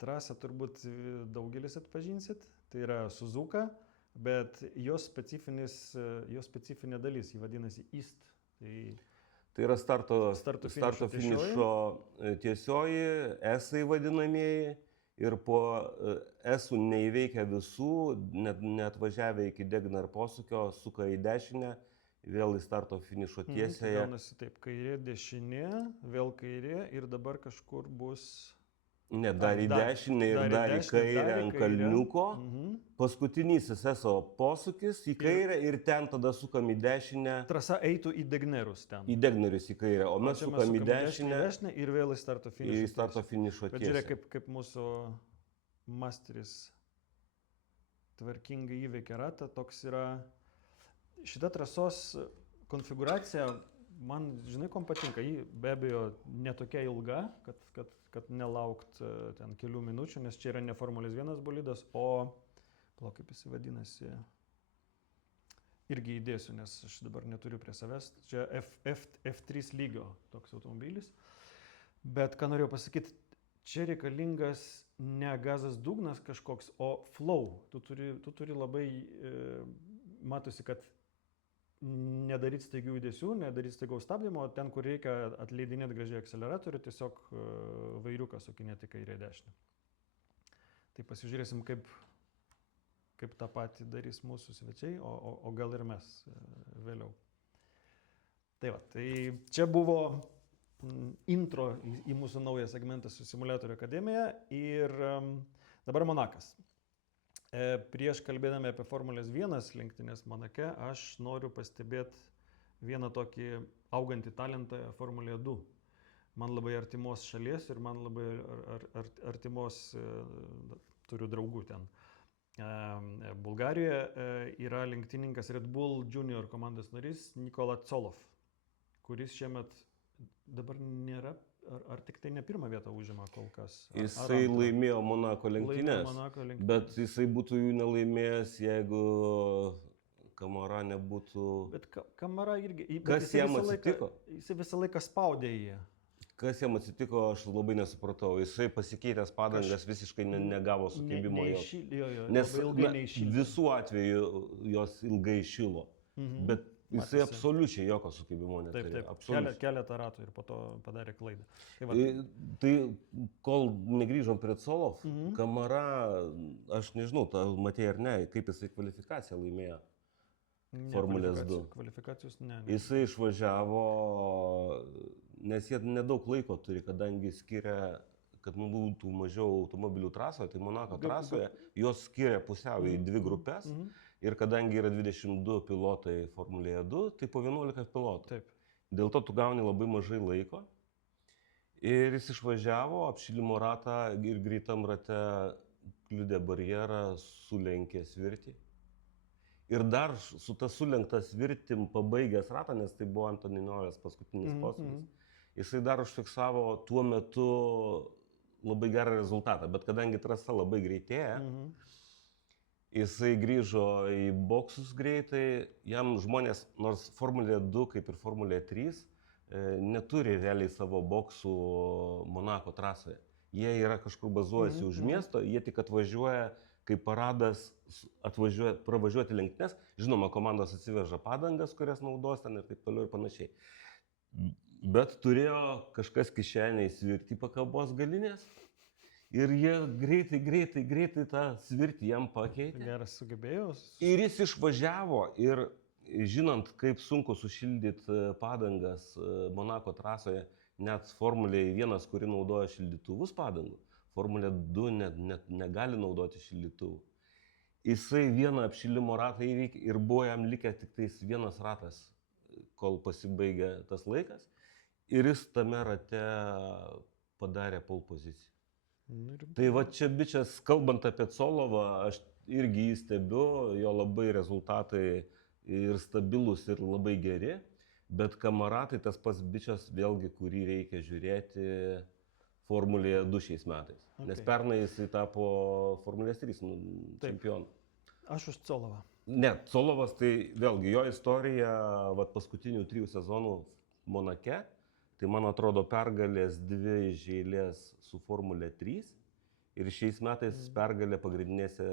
trasą turbūt daugelis atpažinsit. Tai yra Suzuka, bet jos specifinė dalis, jį vadinasi East. Tai yra starto finišo tiesioji, esai vadinamieji. Ir po esų neįveikę visų, net važiavę iki Degner posūkio, suka į dešinę, vėl į starto finišo tiesiąją. Gaunasi taip, kairė, dešinė, vėl kairė ir dabar kažkur bus... Ne, dar į dešinę ir dar į kairę ant kalniuko. Paskutinysis eso posūkis į kairę ir ten tada sukam į dešinę. Trasa eitų į Degnerus ten. Į Degnerius į kairę, o mes sukam į dešinę. Ir vėl į starto finišo. Į starto finišo tiesiąją. Bet žiūrėk, kaip mūsų masteris tvarkingai įveikia ratą, toks yra šita trasos konfiguracija. Man, žinai, kom patinka, ji be abejo netokia ilga, kad nelaukt ten kelių minučių, nes čia yra ne Formulės 1 bolidas, o, palauk, kaip jis vadinasi, irgi įdėsiu, nes aš dabar neturiu prie savęs, čia F3 lygio toks automobilis, bet ką norėjau pasakyti, čia reikalingas ne gazas dugnas kažkoks, o flow, tu turi labai, matosi, kad nedaryti staigių judesių, nedaryti staigaus stabdymo, ten, kur reikia atleidinėti gražiai akceleratorių, tiesiog vairiuką sukinėti kairę dešinę. Tai pasižiūrėsim, kaip tą patį darys mūsų svečiai, o gal ir mes vėliau. Tai va, tai čia buvo intro į mūsų naują segmentą su Simuliatorių akademija ir dabar Monakas. Prieš kalbėdami apie Formulės 1 lenktynės Monake, aš noriu pastebėti vieną tokį augantį talentą Formulėje 2. Man labai artimos šalies ir man labai artimos, turiu draugų ten. Bulgarijoje yra lenktyninkas Red Bull Junior komandos narys Nikola Tsolov, kuris šiemet dabar nėra. Ar tik tai ne pirmą vietą užima kol kas? Jisai laimėjo Monako lenktynės, bet jisai būtų jų nelaimėjęs, jeigu Kamara nebūtų... Bet Kamara irgi... Kas jam atsitiko? Jisai visą laiką spaudė jį. Kas jam atsitiko, aš labai nesupratau. Jisai pasikeitęs padangas visiškai negavo sukibimo jo. Nes visų atveju jos ilgai šilo. Bet jisai absoliučiai jokio sukibimo neturėjo. Taip, keletą ratų ir po to padarė klaidą. Tai kol negrįžom prie Tsolov, Kamara, aš nežinau, matei ar ne, kaip jisai kvalifikaciją laimėjo Formulės 2. Kvalifikacijos ne. Jisai išvažiavo, nes jie nedaug laiko turi, kadangi skiria, kad būtų mažiau automobilių trasoje, tai Monako trasoje jos skiria pusiau į dvi grupės. Ir kadangi yra 22 pilotai Formulėje 2, tai po 11 pilotų. Taip. Dėl to tu gauni labai mažai laiko. Ir jis išvažiavo, apšilimo ratą ir greitam rate kliudė barjerą, sulenkė svirtį. Ir dar su ta sulenkta svirtim pabaigęs ratą, nes tai buvo Antoninioras paskutinis posūkis, jisai dar užfiksavo tuo metu labai gerą rezultatą. Bet kadangi trasa labai greitėja, jisai grįžo į boksus greitai, jam žmonės, nors Formulė 2 kaip ir Formulė 3, neturi realiai savo boksų Monako trasoje. Jie yra kažkur bazuojasi už miesto, jie tik atvažiuoja kaip paradas, pravažiuoti lenktynes. Žinoma, komandos atsiveža padangas, kurias naudos ten ir taip toliau ir panašiai. Bet turėjo kažkas kišeniai svirti pakabos galinės. Ir jie greitai tą svirtį jam pakeitė. Geras sugebėjo. Ir jis išvažiavo ir žinant, kaip sunku sušildyti padangas Monako trasoje, net Formulė 1, kuri naudoja šildytuvus padangų, Formulė 2 net negali naudoti šildytuvų. Jisai vieną apšilimo ratą įveikė ir buvo jam likę tik tais vienas ratas, kol pasibaigė tas laikas. Ir jis tame rate padarė pole poziciją. Tai va čia bičias, kalbant apie Tsolovą, aš irgi jį stebiu, jo labai rezultatai ir stabilus ir labai geri, bet Kamara tai tas pats bičias vėlgi, kurį reikia žiūrėti Formulėje 2 šiais metais. Nes pernai jis tapo Formulės 3 čempionu. Aš už Tsolovą. Ne, Tsolovas tai vėlgi jo istorija paskutinių 3 sezonų Monake. Tai man atrodo pergalės 2 iš eilės su Formulė 3 ir šiais metais pergalė pagrindinėse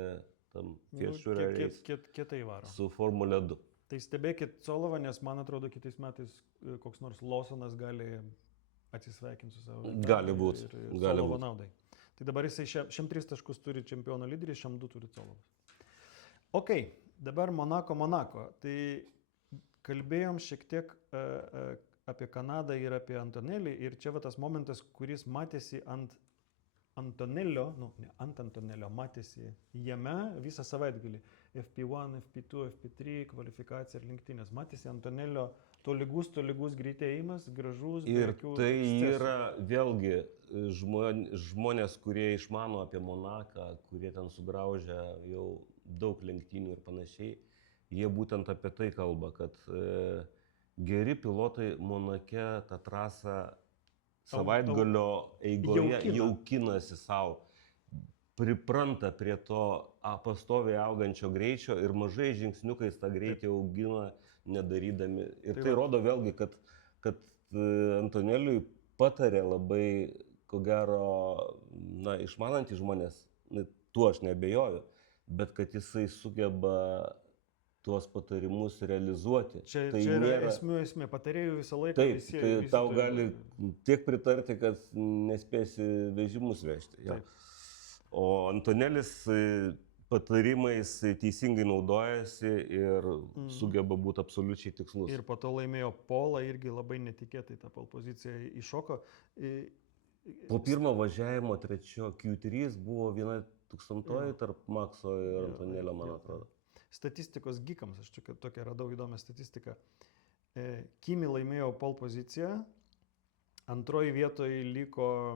tam Fieščiūrė su Formulė 2. Tai stebėkit Tsolovą, nes man atrodo kitais metais koks nors Lawsonas gali atsisveikinti su savo. Gali būti. Tsolovo naudai. Tai dabar jisai šiam 3 taškus turi čempiono lyderį, šiam 2 turi Tsolovas. Ok, dabar Monako. Tai kalbėjom šiek tiek apie Kanadą ir apie Antonelį. Ir čia va tas momentas, kuris matėsi ant Antonelio, ant Antonelio, matėsi jame visą savaitgalį. FP1, FP2, FP3, kvalifikacija ir lenktynės. Matėsi Antonelio tolygus greitėjimas, gražus. Ir tai yra vėlgi žmonės, kurie išmano apie Monaką, kurie ten sugraužia jau daug lenktynių ir panašiai, jie būtent apie tai kalba, kad geri pilotai Monake tą trasą savaitgalio eigoje jaukinasi savo, pripranta prie to pastoviai augančio greičio ir mažai žingsniukais tą greitį augina, nedarydami. Ir tai rodo vėlgi, kad Antoneliui patarė labai, ko gero, išmanantys žmonės, tuo aš neabejoju, bet kad jisai sugeba tuos patarimus realizuoti. Čia yra esmė, patarėjų visą laiką. Taip, visi tau gali tiek pritarti, kad nespėsi vežimus vežti. Ja. O Antonelis patarimais teisingai naudojasi ir sugeba būti absoliučiai tikslus. Ir po to laimėjo polą, irgi labai netikėtai tą pole poziciją iššoko. Po pirmo važiavimo trečio Q3 buvo 1/1000 tarp Makso ir Antonelio, man atrodo. Statistikos gikams, aš tokią radau įdomią statistiką. Kimi laimėjo pole poziciją, antroji vietoje liko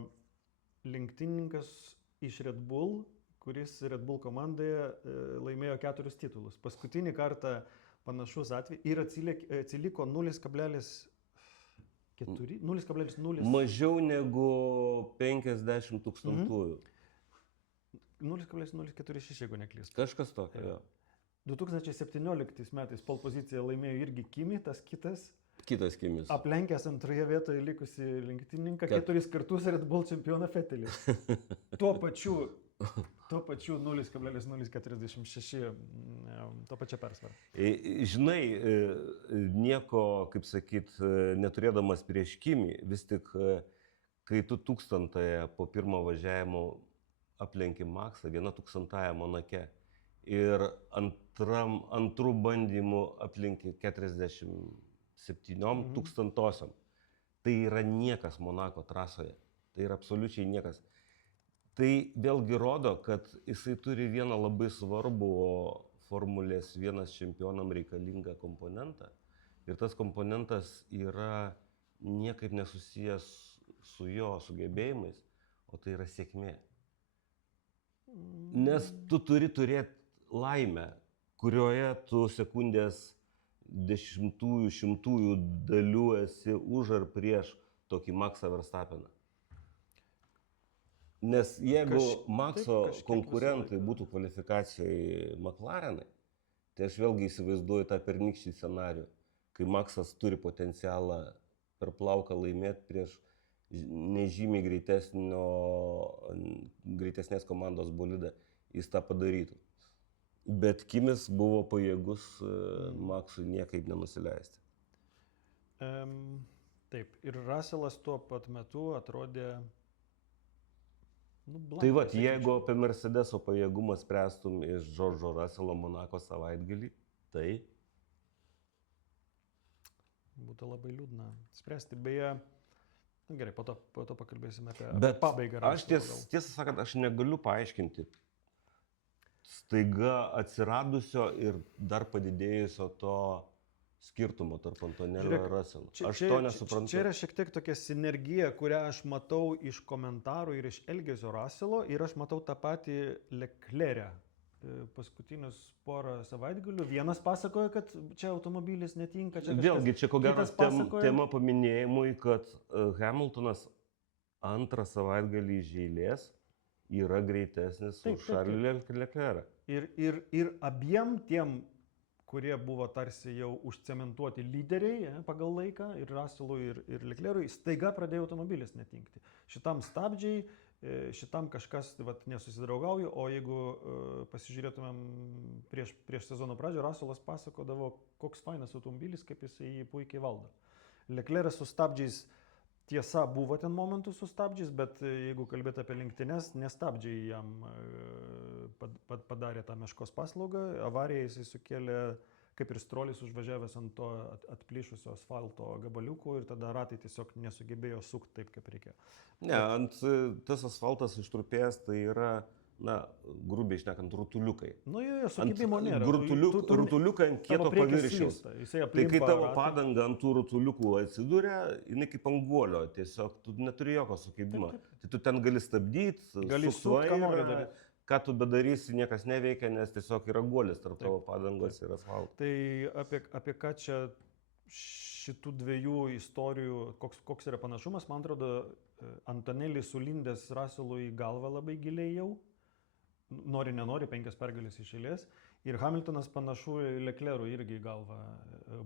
lenktynininkas iš Red Bull, kuris Red Bull komandoje laimėjo 4 titulus. Paskutinį kartą panašus atvejis ir atsiliko 0,4. Mažiau negu 50 tūkstantųjų. 0,046, jeigu neklystu. Kažkas tokio, jo. 2017 metais pole poziciją laimėjo irgi Kimi, tas kitas. Kitas Kimis. Aplenkęs antroje vietoje likusi lenktynininką 4 kartus Red Bull čempioną Vettelį. Tuo pačiu 0,046, to pačia persvara. Žinai, nieko, kaip sakyt, neturėdamas prieš Kimi, vis tik, kai tu 1000-ąją po pirmo važiavimo aplenki Maksą, 1/1000 Monake ir antrų bandymų aplenki 47 tūkstantosiom. Tai yra niekas Monako trasoje. Tai yra absoliučiai niekas. Tai vėlgi rodo, kad jisai turi vieną labai svarbų Formulės 1 čempionam reikalingą komponentą. Ir tas komponentas yra niekaip nesusijęs su jo sugebėjimais, o tai yra sėkmė. Nes tu turi turėti laimę, kurioje tu sekundės dešimtųjų, šimtųjų dalių esi už ar prieš tokį Maksą Verstappeną. Nes jeigu Makso konkurentai būtų kvalifikacijai McLarenai, tai aš vėlgi įsivaizduoju tą pernykštį scenarijų, kai Maksas turi potencialą per plauką laimėti prieš nežymiai greitesnės komandos bolidą, jis tą padarytų. Bet Kimis buvo pajėgus Maksui niekaip nenusileisti. Taip, ir Russellas tuo pat metu atrodė... Tai va, jeigu apie Mercedeso pajėgumą spręstum iš George'o Russello Monako savaitgalį, tai... Būtų labai liūdna spręsti. Beje, gerai, po to pakalbėsime apie pabaigą. Aš tiesą sakant, aš negaliu paaiškinti staiga atsiradusio ir dar padidėjusio to skirtumo tarp Antonelio ir Russello. Aš to nesuprantu. Čia yra šiek tiek tokia sinergija, kurią aš matau iš komentarų ir iš elgesio Russello, ir aš matau tą patį Leclerc'ą. Paskutinius porą savaitgalių. Vienas pasakoja, kad čia automobilis netinka. Vėlgi, čia ko gero tema paminėjimui, kad Hamiltonas antrą savaitgalį iš eilės yra greitesnis už Charles'ą Leclerc'ą. Ir abiem tiem, kurie buvo tarsi jau užcementuoti lyderiai pagal laiką, ir Russellui, ir Leclerc'ui, staiga pradėjo automobilis netinkti. Šitam stabdžiai, šitam kažkas nesusidraugauja, o jeigu pasižiūrėtumėm prieš sezono pradžią, Russellas pasakodavo, koks fainas automobilis, kaip jisai jį puikiai valdo. Leclerc'as su stabdžiais, tiesa, buvo ten momentų su stabdžiais, bet jeigu kalbėti apie lenktynes, nestabdžiai jam padarė tą meškos paslaugą, avariją jisai sukėlė, kaip ir Strolis užvažiavęs ant to atplyšusio asfalto gabaliukų, ir tada ratai tiesiog nesugebėjo sukti taip, kaip reikia. Ne, tas asfaltas ištrupėjęs, tai yra, grubiai šnekant, rutuliukai. Sukibimo nėra. Rutuliukai ant kieto paviršiaus. Tai kai tavo padanga ant tų rutuliukų atsiduria, jinai kaip ant guolio, tiesiog tu neturi jokio sukibimo. Tai tu ten gali stabdyti, gali sukti, ką nori daryti. ką tu bedarysi, niekas neveikia, nes tiesiog yra guolis tarp tavo padangos ir asfalto. Tai apie ką čia šitų dviejų istorijų, koks yra panašumas, man atrodo, Antonelli sulindęs Russellui į galvą labai giliai jau, nori, nenori, 5 pergalės iš eilės, ir Hamiltonas panašu Leclerc'ui irgi į galvą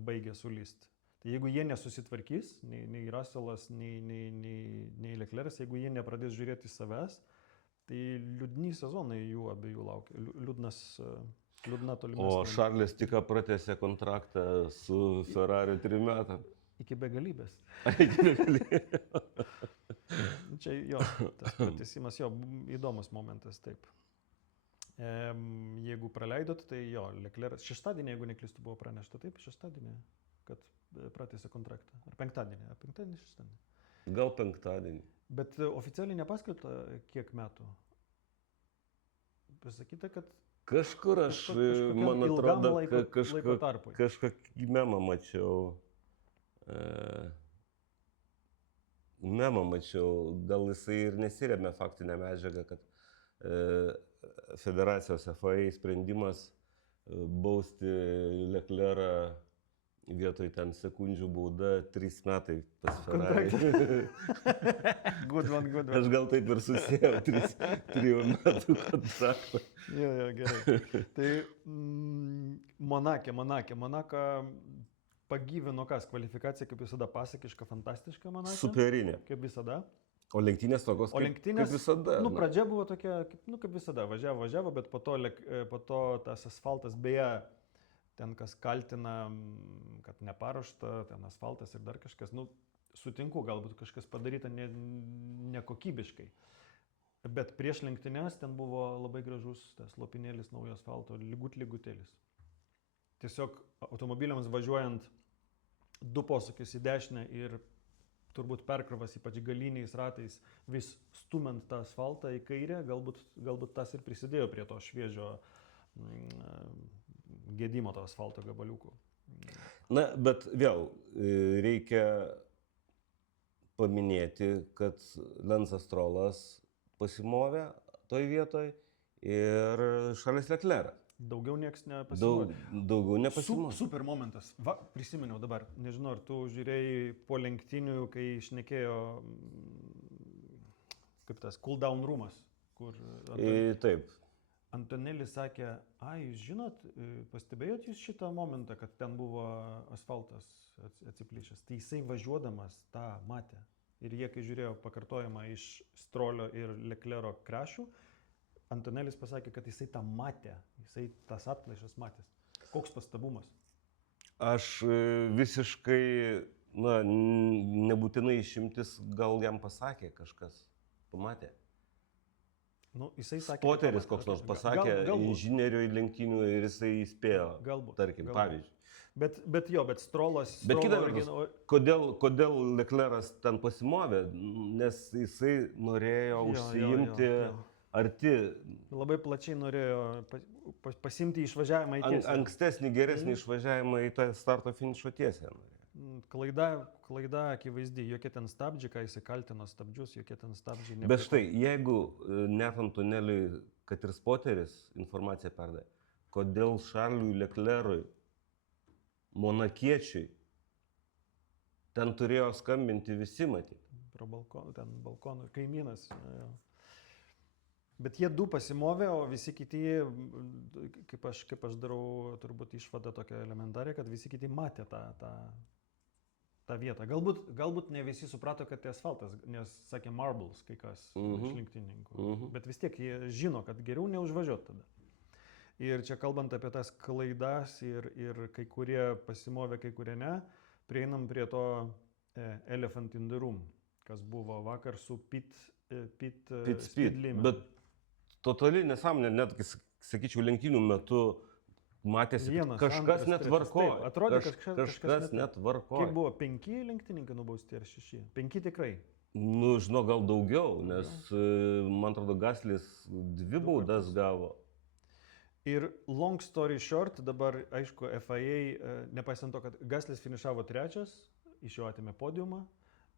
baigė sulysti. Tai jeigu jie nesusitvarkys, nei Russellas, nei Leclerc'as, jeigu jie nepradės žiūrėti į savęs, tai liūdni sezonai jų abiejų laukia, liūdna tolimesnė. O Šarlis tik pratęsė kontraktą su Ferrari 3 metam. Iki begalybės. Iki begalybės. Čia jo, tas pratęsimas, jo, įdomus momentas, taip. Jeigu praleidot, tai jo, Leclerc'as šeštadienį, jeigu neklystu, buvo pranešta, taip, šeštadienį, kad pratęsė kontraktą. Ar penktadienį, šeštadienį. Gal penktadienį. Bet oficialiai nepaskelbta, kiek metų. Pasakyta, kad kažkur aš, man atrodo, kažkokį memą mačiau. Gal jisai ir nesiremia faktinę medžiagą, kad federacijos FIA sprendimas bausti Leclerc'ą vietoj ten sekundžių bauda 3 metai pas Ferrari. Good one. Aš gal taip ir susijau 3 metų kontraktą. Jo, gerai. Tai Monaką pagyvino kas? Kvalifikacija, kaip visada, pasakiška, fantastiška Monake. Superinė. Kaip visada. O lenktynės tokios kaip visada. Pradžia buvo tokia, kaip visada, važiavo, bet po to tas asfaltas, beje, ten kas kaltina, kad neparuošta, ten asfaltas ir dar kažkas, sutinku, galbūt kažkas padaryta nekokybiškai. Bet prieš lenktynės ten buvo labai gražus tas lopinėlis naujo asfalto, lygutėlis. Tiesiog automobiliams važiuojant 2 posūkius į dešinę ir turbūt perkrovas, ypač galiniais ratais, vis stumant tą asfaltą į kairę, galbūt tas ir prisidėjo prie to šviežio gedimo to asfalto gabaliukų. Na, bet vėl reikia paminėti, kad Lensas Strollas pasimovė toj vietoj ir Charles Leclerc'as. Daugiau nieks nepasimovė. Daugiau nepasimovė. Super momentas. Va, prisiminiau dabar. Nežinau, ar tu žiūrėjai po lenktynių, kai šnekėjo, kaip tas, cool down roomas, kur Taip. Antonelli sakė, jūs žinot, pastebėjot jūs šitą momentą, kad ten buvo asfaltas atsiplyšęs. Tai jisai važiuodamas tą matė. Ir jie, kai žiūrėjo pakartojimą iš Strollio ir Leclerc'o krešų, Antonellis pasakė, kad jisai tą matė, jisai tas atplaišas matęs. Koks pastabumas? Aš visiškai, nebūtinai išimtis, gal jam pasakė kažkas, pamatė. Jisai sakė, Spoteris koks nors pasakė inžinieriui lenktynių ir jisai įspėjo, tarkim, pavyzdžiui. Bet Strollas... Bet kita vertus, kodėl Leclerc'as ten pasimovė, nes jisai norėjo užsiimti... Arti. Labai plačiai norėjo pasimti išvažiavimą į tiesę. Ankstesnį, geresnį išvažiavimą į tą starto finišo tiesę. Klaida akivaizdi, jokie ten stabdžiai, ką jisai kaltino stabdžius, jokie ten stabdžiai nebuvo. Bet štai, jeigu net Antonelliui, kad ir Spoteris informaciją perdavė, kodėl Charles'ui Leclerc'ui, monakiečiui, ten turėjo skambinti visi matyti. Pro balkonų, kaimynas. Bet jie 2 pasimovė, o visi kiti, kaip aš darau turbūt išvadą tokią elementarią, kad visi kiti matė tą vietą. Galbūt ne visi suprato, kad tai asfaltas, nes sakė marbles kai kas iš lenktynininkų. Bet vis tiek jie žino, kad geriau neužvažiuoti tada. Ir čia kalbant apie tas klaidas ir kai kurie pasimovė, kai kurie ne, prieinam prie to elephant in the room, kas buvo vakar su pit speed limit. Bet totaliai nesąmonė, net, sakyčiau, lenktynių metu matėsi, kad kažkas netvarkoja. Atrodė, kažkas netvarkoja. Kiek buvo, 5 lenktynininkai nubausti ar 6? 5 tikrai. Žinau, gal daugiau, nes, man atrodo, Gaslis 2 baudas gavo. Ir long story short, dabar, aišku, FIA, nepaisant to, kad Gaslis finišavo 3, iš jo atėmė podiumą,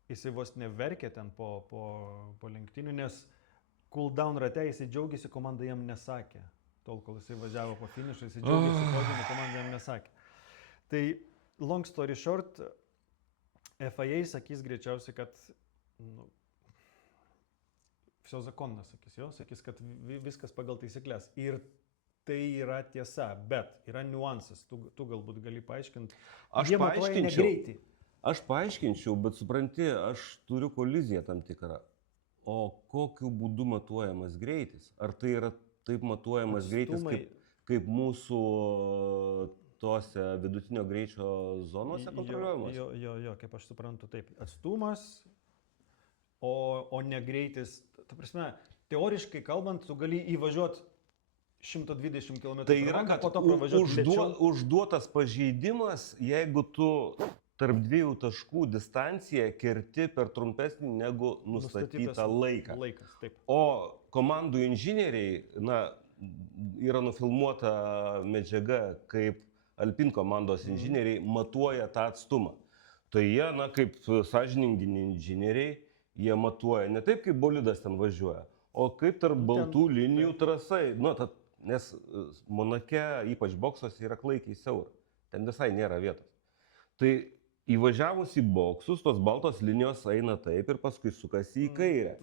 jisai vos neverkė ten po lenktynių, nes cooldown rate jisai džiaugiasi, komanda jam nesakė. Tol, kol jisai važiavo po finišą, jisai džiaugiasi podiumu, komanda jam nesakė. Tai long story short, FIA sakys greičiausiai, kad все законно sakys, jo, sakys, kad viskas pagal taisyklės. Ir tai yra tiesa, bet yra niuansas, tu galbūt gali paaiškinti. Aš paaiškinčiau, bet supranti, aš turiu koliziją tam tikrą. O kokiu būdu matuojamas greitis? Ar tai yra taip matuojamas greitis kaip mūsų tose vidutinio greičio zonose kontroliuojamas? Jo, kaip aš suprantu, taip. Atstumas, o ne greitis. Ta prasme, teoriškai kalbant, tu gali įvažiuoti 120 km. Tai yra, kad po to užduotas pažeidimas, jeigu tu tarp dviejų taškų distanciją kerti per trumpesnį negu nustatytą laiką. Taip. O komandų inžinieriai, yra nufilmuota medžiaga, kaip Alpine komandos inžinieriai matuoja tą atstumą. Tai jie, kaip sąžiningi inžinieriai, jie matuoja ne taip, kaip bolidas ten važiuoja, o kaip tarp baltų linijų trasai. Nes Monake, ypač boksuose, yra klaikiai siaura. Ten visai nėra vietos. Tai įvažiavus į boksus, tos baltos linijos eina taip ir paskui sukasi į kairę.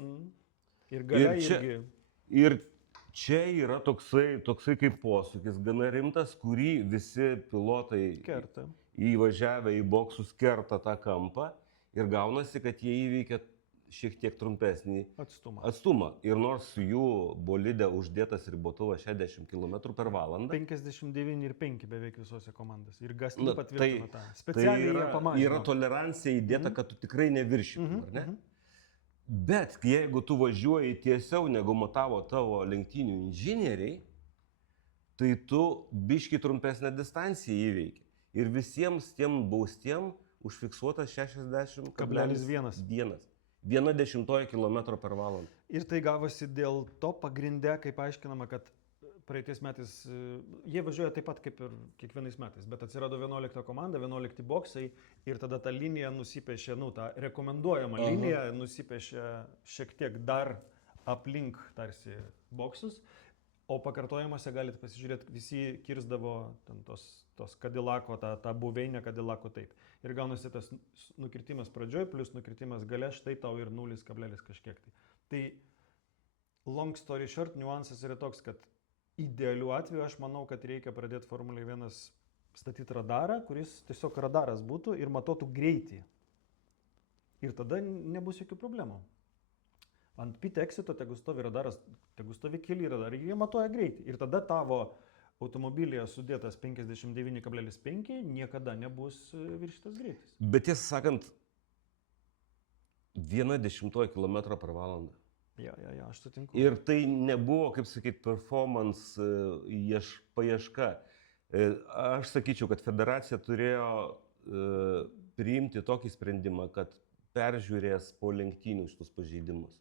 Ir galia irgi. Ir čia yra toksai kaip posūkis, gana rimtas, kurį visi pilotai įvažiavę į boksus kerta tą kampą ir gaunasi, kad jie įveikia šiek tiek trumpesnį atstumą. Ir nors jų bolide uždėtas ribotuvas 60 km/h. 59,5 beveik visose komandose. Ir Gasly patvirtino tą. Specialiai jie pamažino. Yra tolerancija įdėta, kad tu tikrai neviršytum, ar ne? Bet jeigu tu važiuoji tiesiau, negu matavo tavo lenktynių inžinieriai, tai tu biškį trumpesnę distanciją įveiki. Ir visiems tiem baustiem užfiksuotas 60,1. 1/10 km/h. Ir tai gavosi dėl to pagrinde, kaip aiškinama, kad praeitais metais jie važiuoja taip pat kaip ir kiekvienais metais, bet atsirado 11 komanda, 11 boksai ir tada ta linija nusipešė, ta rekomenduojama linija nusipešė šiek tiek dar aplink tarsi boksus, o pakartojimuose galite pasižiūrėti, visi kirsdavo tos Cadillako, tą buveinę Cadillako taip. Ir gaunasi tas nukirtimas pradžioj, plus nukirtimas gale, štai tau ir 0, kažkiek tai. Tai long story short, niuansas yra toks, kad idealiu atveju aš manau, kad reikia pradėti Formulė 1 statyti radarą, kuris tiesiog radaras būtų ir matuotų greitį. Ir tada nebus jokių problemų. Ant pit exito tegu stovi radaras, tegu stovi keli radarai, jie matuoja greitį. Ir tada tavo automobilyje sudėtas 59,5 niekada nebus viršytas greitis. Bet tiesą sakant, 1/10 km/h. Jo, aš sutinku. Ir tai nebuvo, kaip sakyti, performance paieška. Aš sakyčiau, kad federacija turėjo priimti tokį sprendimą, kad peržiūrės po lenktynių šitus pažeidimus.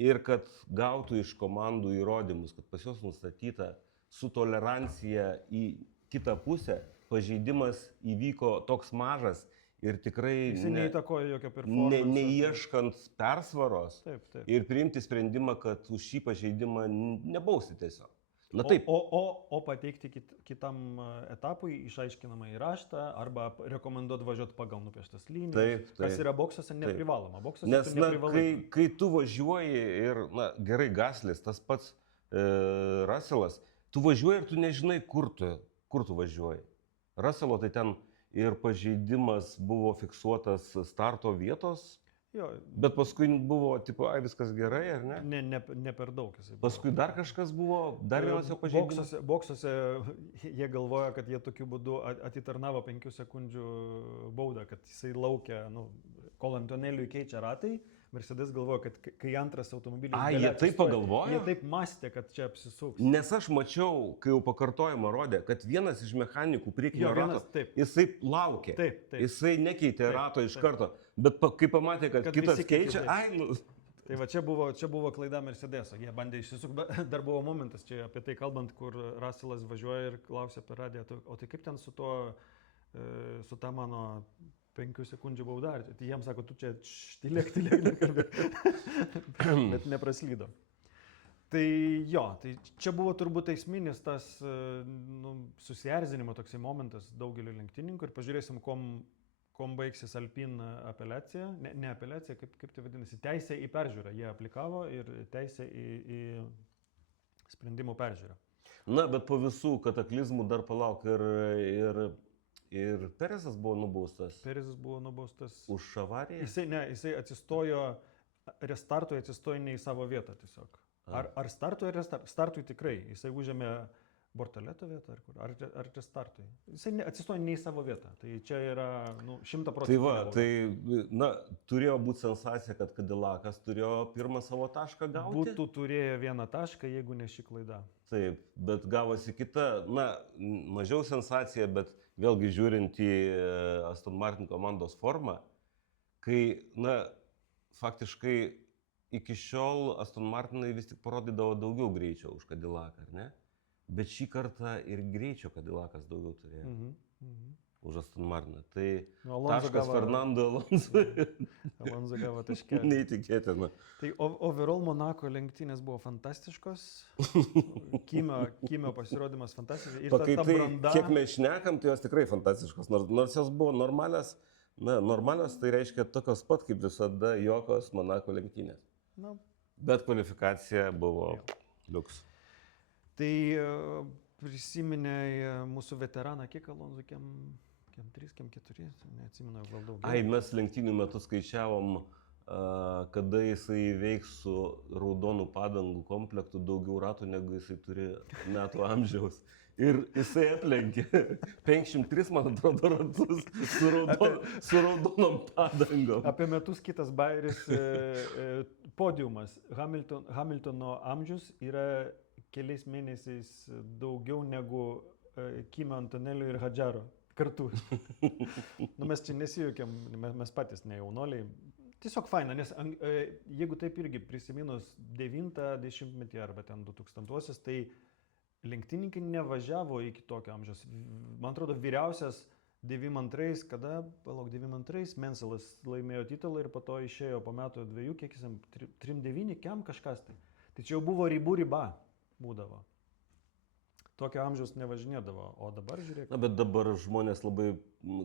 Ir kad gautų iš komandų įrodymus, kad pas juos nustatyta su tolerancija į kitą pusę pažeidimas įvyko toks mažas ir tikrai neįtakoja jokio performance. Neieškant persvaros. Taip. Ir priimti sprendimą, kad už šį pažeidimą nebausti tiesiog. O pateikti kitam etapui išaiškinamą įraštą arba rekomenduoti važiuoti pagal nupieštas linijas. Taip. Kas yra boksuose neprivaloma. Nes kai tu važiuoji ir, gerai, Gaslis, tas pats Russellas, tu važiuoji ir tu nežinai, kur tu važiuoji. Russelo tai ten ir pažeidimas buvo fiksuotas starto vietos, bet paskui buvo, viskas gerai, ar ne? Ne per daug. Paskui dar kažkas buvo, dar vienas jo pažeidimas. Boksuose jie galvoja, kad jie tokiu būdu atitarnavo 5 sekundžių baudą, kad jisai laukia, kol Antoneliui keičia ratai. Mercedes galvoja, kad kai antras automobilis... Jie taip pagalvojo? Jie taip mąstė, kad čia apsisuks. Nes aš mačiau, kai jau pakartojimą rodė, kad vienas iš mechanikų priekinio rato, jisai laukė. Taip. Jisai nekeitė rato iš karto. Bet kai pamatė, kad kitas keičia, Tai va čia buvo klaida Mercedeso. Jie bandė išsisukti, bet dar buvo momentas čia apie tai kalbant, kur Russellas važiuoja ir klausia per radiją, o tai kaip ten su ta mano 5 sekundžių bauda. Tai jiems sako, tu čia tylėk, nekalbėk. Bet nepraslydo. Tai jo, tai čia buvo turbūt esminis tas susierzinimo toksai momentas daugelio lenktynininkų ir pažiūrėsim, kom baigsis Alpin apeliacija, ne apeliacija, kaip tai vadinasi, teisė į peržiūrą. Jie aplikavo ir teisė į sprendimų peržiūrą. Na, bet po visų kataklizmų dar palauk ir Perezas buvo nubaustas. Perezas buvo nubaustas. Už avariją? Jisai atsistojo, restartui atsistojo ne į savo vietą tiesiog. Ar startui, ar startui tikrai. Jisai užėmė Bortoleto vietą, ar restartui. Jisai atsistojo ne į savo vietą. Tai čia yra 100%. Tai va, turėjo būti sensacija, kad Cadillacas turėjo pirmą savo tašką gauti. Būtų turėję vieną tašką, jeigu ne ši klaida. Taip, bet gavosi kita, mažiau sensacija, bet vėlgi žiūrint į Aston Martin komandos formą, kai, faktiškai iki šiol Aston Martinai vis tik parodydavo daugiau greičio už Cadillacą, ar ne? Bet šį kartą ir greičio Cadillacas daugiau turėjo už Aston Martiną. Tai taškas Fernando Alonso. Alonso gavo taškelį. Neįtikėtina. Tai overall Monako lenktynės buvo fantastiškos. Kimio pasirodymas fantastiškas. Ir ta branda. Kiek mes šnekam, tai jos tikrai fantastiškos. Nors jos buvo normalios, tai reiškia tokios pat kaip visada jokios Monako lenktynės. Bet kvalifikacija buvo liuks. Tai prisiminė mūsų veteraną, kiek Alonso, kiem 3, kiem 4, neatsimenu, gal daugiau. Mes lenktynių metu skaičiavom, kada jisai veiks su raudonų padangų komplektu daugiau ratų, negu jisai turi metų amžiaus. Ir jisai aplenkė 53, man atrodo, ratus su raudonom padangom. Apie metus kitas bairis podiumas. Hamiltono amžius yra keliais mėnesiais daugiau negu Kimio Antonelio ir Hadžaro kartu. Mes čia nesijuokiam, mes patys ne jaunoliai. Tiesiog faina, nes jeigu taip irgi prisiminus 90-metį arba ten 2000-osius, tai lenktynininkai nevažiavo iki tokio amžiaus. Man atrodo, vyriausias 92, kada, 92, Menselas laimėjo titulą ir po to išėjo po metų 2, kiek jis 3-9, kiam kažkas tai. Tai čia jau buvo ribų riba būdavo. Tokio amžiaus nevažinėdavo, o dabar žiūrėk. Bet dabar žmonės labai,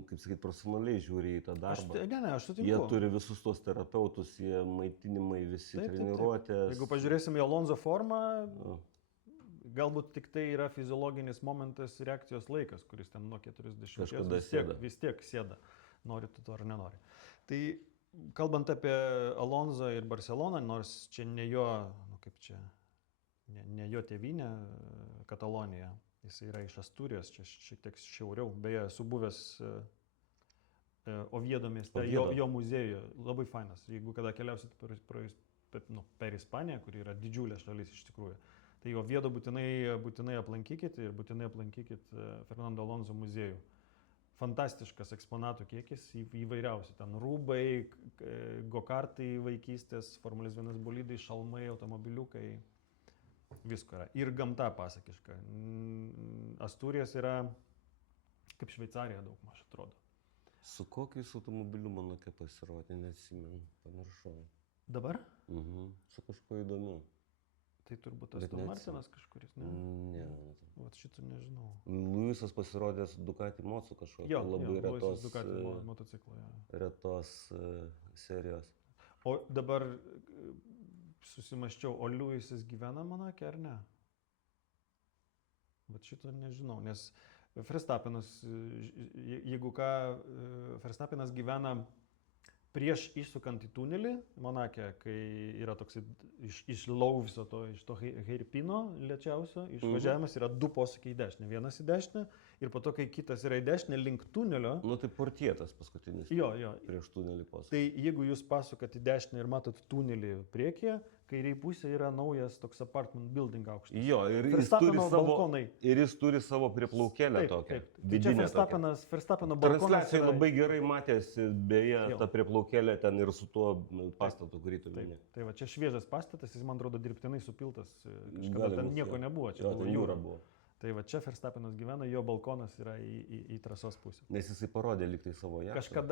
kaip sakyt, profesionaliai žiūri į tą darbą. Aš sutinku. Jie turi visus tos terapeutus, jie maitinimai, visi treniruotės. Jeigu pažiūrėsim į Alonso formą, galbūt tik tai yra fiziologinis momentas, reakcijos laikas, kuris ten nuo 40 vis tiek sėda, nori tu to ar nenori. Tai kalbant apie Alonso ir Barceloną, nors čia ne jo, ne jo tėvynė Katalonija, jis yra iš Asturijos, čia šiek tiek šiauriau, beje, esu buvęs Oviedo mieste, jo muziejuje, labai fainas, jeigu kada keliausit per Ispaniją, kuri yra didžiulė šalis iš tikrųjų. Tai Oviedo būtinai aplankykit ir būtinai aplankykit Fernando Alonso muziejų. Fantastiškas eksponatų kiekis, įvairiausi. Ten rūbai, gokartai vaikystės, Formulės 1 bolidai, šalmai, automobiliukai, visko yra. Ir gamta pasakiška. Asturijas yra kaip Šveicarija daugmaž atrodo. Su kokiais automobiliu Monake pasirodė, neatsimenu, pamiršau. Dabar? Su kažkuo įdomiu. Tai turbūt Aston Martinas kažkuris, ne? Ne. Vat šito nežinau. Luisas pasirodė su Ducati Motsu kažkokio labai retos, motociklo, retos serijos. O dabar susimaščiau, o Luisas gyvena Monake ar ne? Vat šito nežinau, nes Verstappenas, jeigu ką, Verstappenas gyvena prieš išsukant į tunelį Monake, kai yra toks iš Lauviso, iš to Hairpino lėčiausio, išvažiavimas yra 2 posūkiai į dešinę. Vienas į dešinę ir po to, kai kitas yra į dešinę link tunelio. Tai portietas paskutinis. Jo. Prieš tunelį posūkį. Tai jeigu jūs pasukat į dešinę ir matot tunelį priekyje, kairiai pusė yra naujas toks apartment building aukštas. Jo, ir jis turi savo priplaukėlę tokią. Tai čia Verstappeno balkonas. Transliacijai labai gerai matėsi, beje, ta priplaukėlė ten ir su tuo pastatu, kurį tu minėjai. Tai va, čia šviežias pastatas, jis man atrodo dirbtinai supiltas, kažkada ten nieko nebuvo, čia buvo jūra. Tai va čia Verstappenas gyvena, jo balkonas yra į trasos pusę. Nes jisai parodė liktai savo jachtą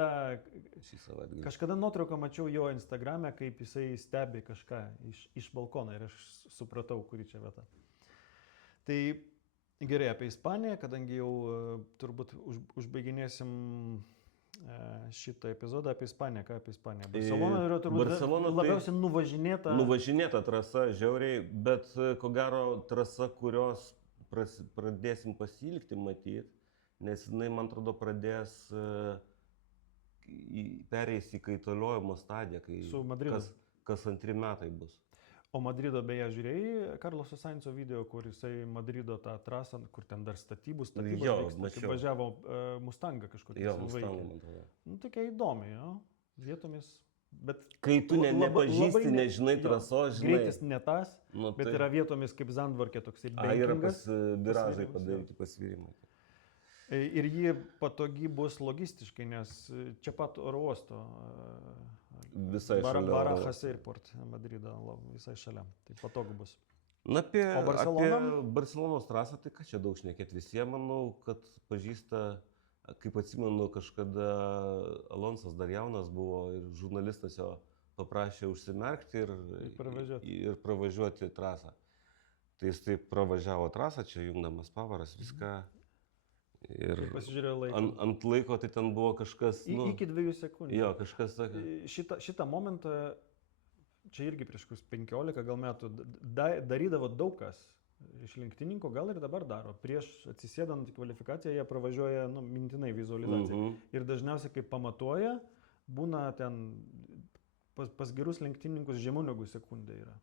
šį savaitgalį. Kažkada nuotrauką mačiau jo Instagrame, kaip jisai stebi kažką iš balkono ir aš supratau, kuri čia vieta. Tai gerai apie Ispaniją, kadangi jau turbūt užbaiginėsim šitą epizodą apie Ispaniją. Ką apie Ispaniją? Barcelona yra turbūt labiausiai nuvažinėta. Nuvažinėta trasa, žiauriai, bet ko gero trasa, kurios pradėsim pasiilgti matyti, nes jinai, man atrodo, pradės pereis į kaitaliojimo stadiją, kai su Madridu. Kas 2 metai bus. O Madrido beje žiūrėjai Karloso Sainzo video, kur jisai Madrido tą trasą, kur ten dar statybos vyksta, kaip važiavo Mustangą kažkokį. Jo, Mustangą, man atrodo. Nu, tokia įdomi, jo, vietomis. Bet kai tu nepažįsti, nežinai trasos, žinai. Greitis ne tas, bet yra vietomis kaip Zandvorkė toksai bankingas. Yra viražai padaryti, pasvirimai. Ir ji patogi bus logistiškai, nes čia pat oro uosto. Visai šalia. Barajas Airport, Madrido, visai šalia. Tai patogu bus. Na, apie Barcelonos trasą, tai ką čia daug šnekėti visiems, manau, kad pažįsta, kaip atsimenu, kažkada Alonsas dar jaunas buvo ir žurnalistas jo paprašė užsimerkti ir pravažiuoti trasą. Tai jis taip pravažiavo trasą, čia jungdamas pavaras, viską. Ir ant laiko tai ten buvo kažkas... Iki 2 sekundžių. Jo, kažkas sakė. Šitą momentą, čia irgi prieš 15 gal metų, darydavo daug kas iš lenktyninko, gal ir dabar daro. Prieš atsisėdant į kvalifikaciją, jie pravažiuoja mintinai vizualizaciją. Ir dažniausiai, kai pamatuoja, būna ten pas gerus lenktynininkus žemiau negu sekundė yra.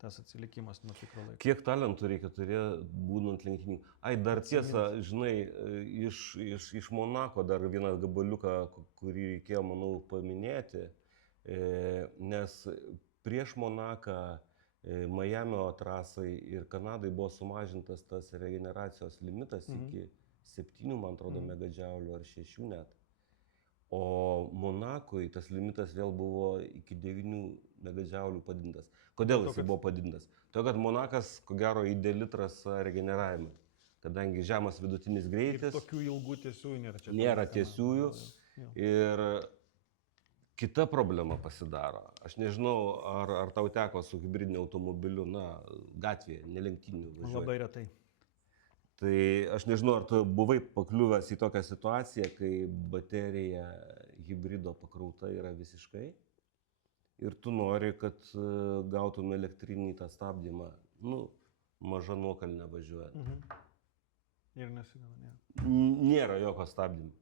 Tas atsilikimas nuo tikro laiko. Kiek talentų reikia turėti būnant lenktynininkų? Ai, dar tiesa, žinai, iš Monako dar vieną gabaliuką, kurį reikėjo, manau, paminėti, nes prieš Monaką Majamio trasai ir Kanadai buvo sumažintas tas regeneracijos limitas iki 7, man atrodo, megadžiaulių ar 6 net. O Monakui tas limitas vėl buvo iki 9 megadžiaulių padidintas. Kodėl jis buvo padidintas? Todėl, kad Monakas, ko gero, ideali trasa regeneravimui. Kadangi žemas vidutinis greitis. Ir tokių ilgų tiesiųjų nėra čia. Nėra tiesiųjų. Ir kita problema pasidaro. Aš nežinau, ar tau teko su hibridiniu automobiliu, gatvėje, nelenktyniu važiuoti. Labai retai. Tai aš nežinau, ar tu buvai pakliuvęs į tokią situaciją, kai baterija hibrido pakrauta yra visiškai ir tu nori, kad gautum elektrinį tą stabdymą, maža nuokalne važiuojant. Ir nesigana, Nėra jokio stabdymo.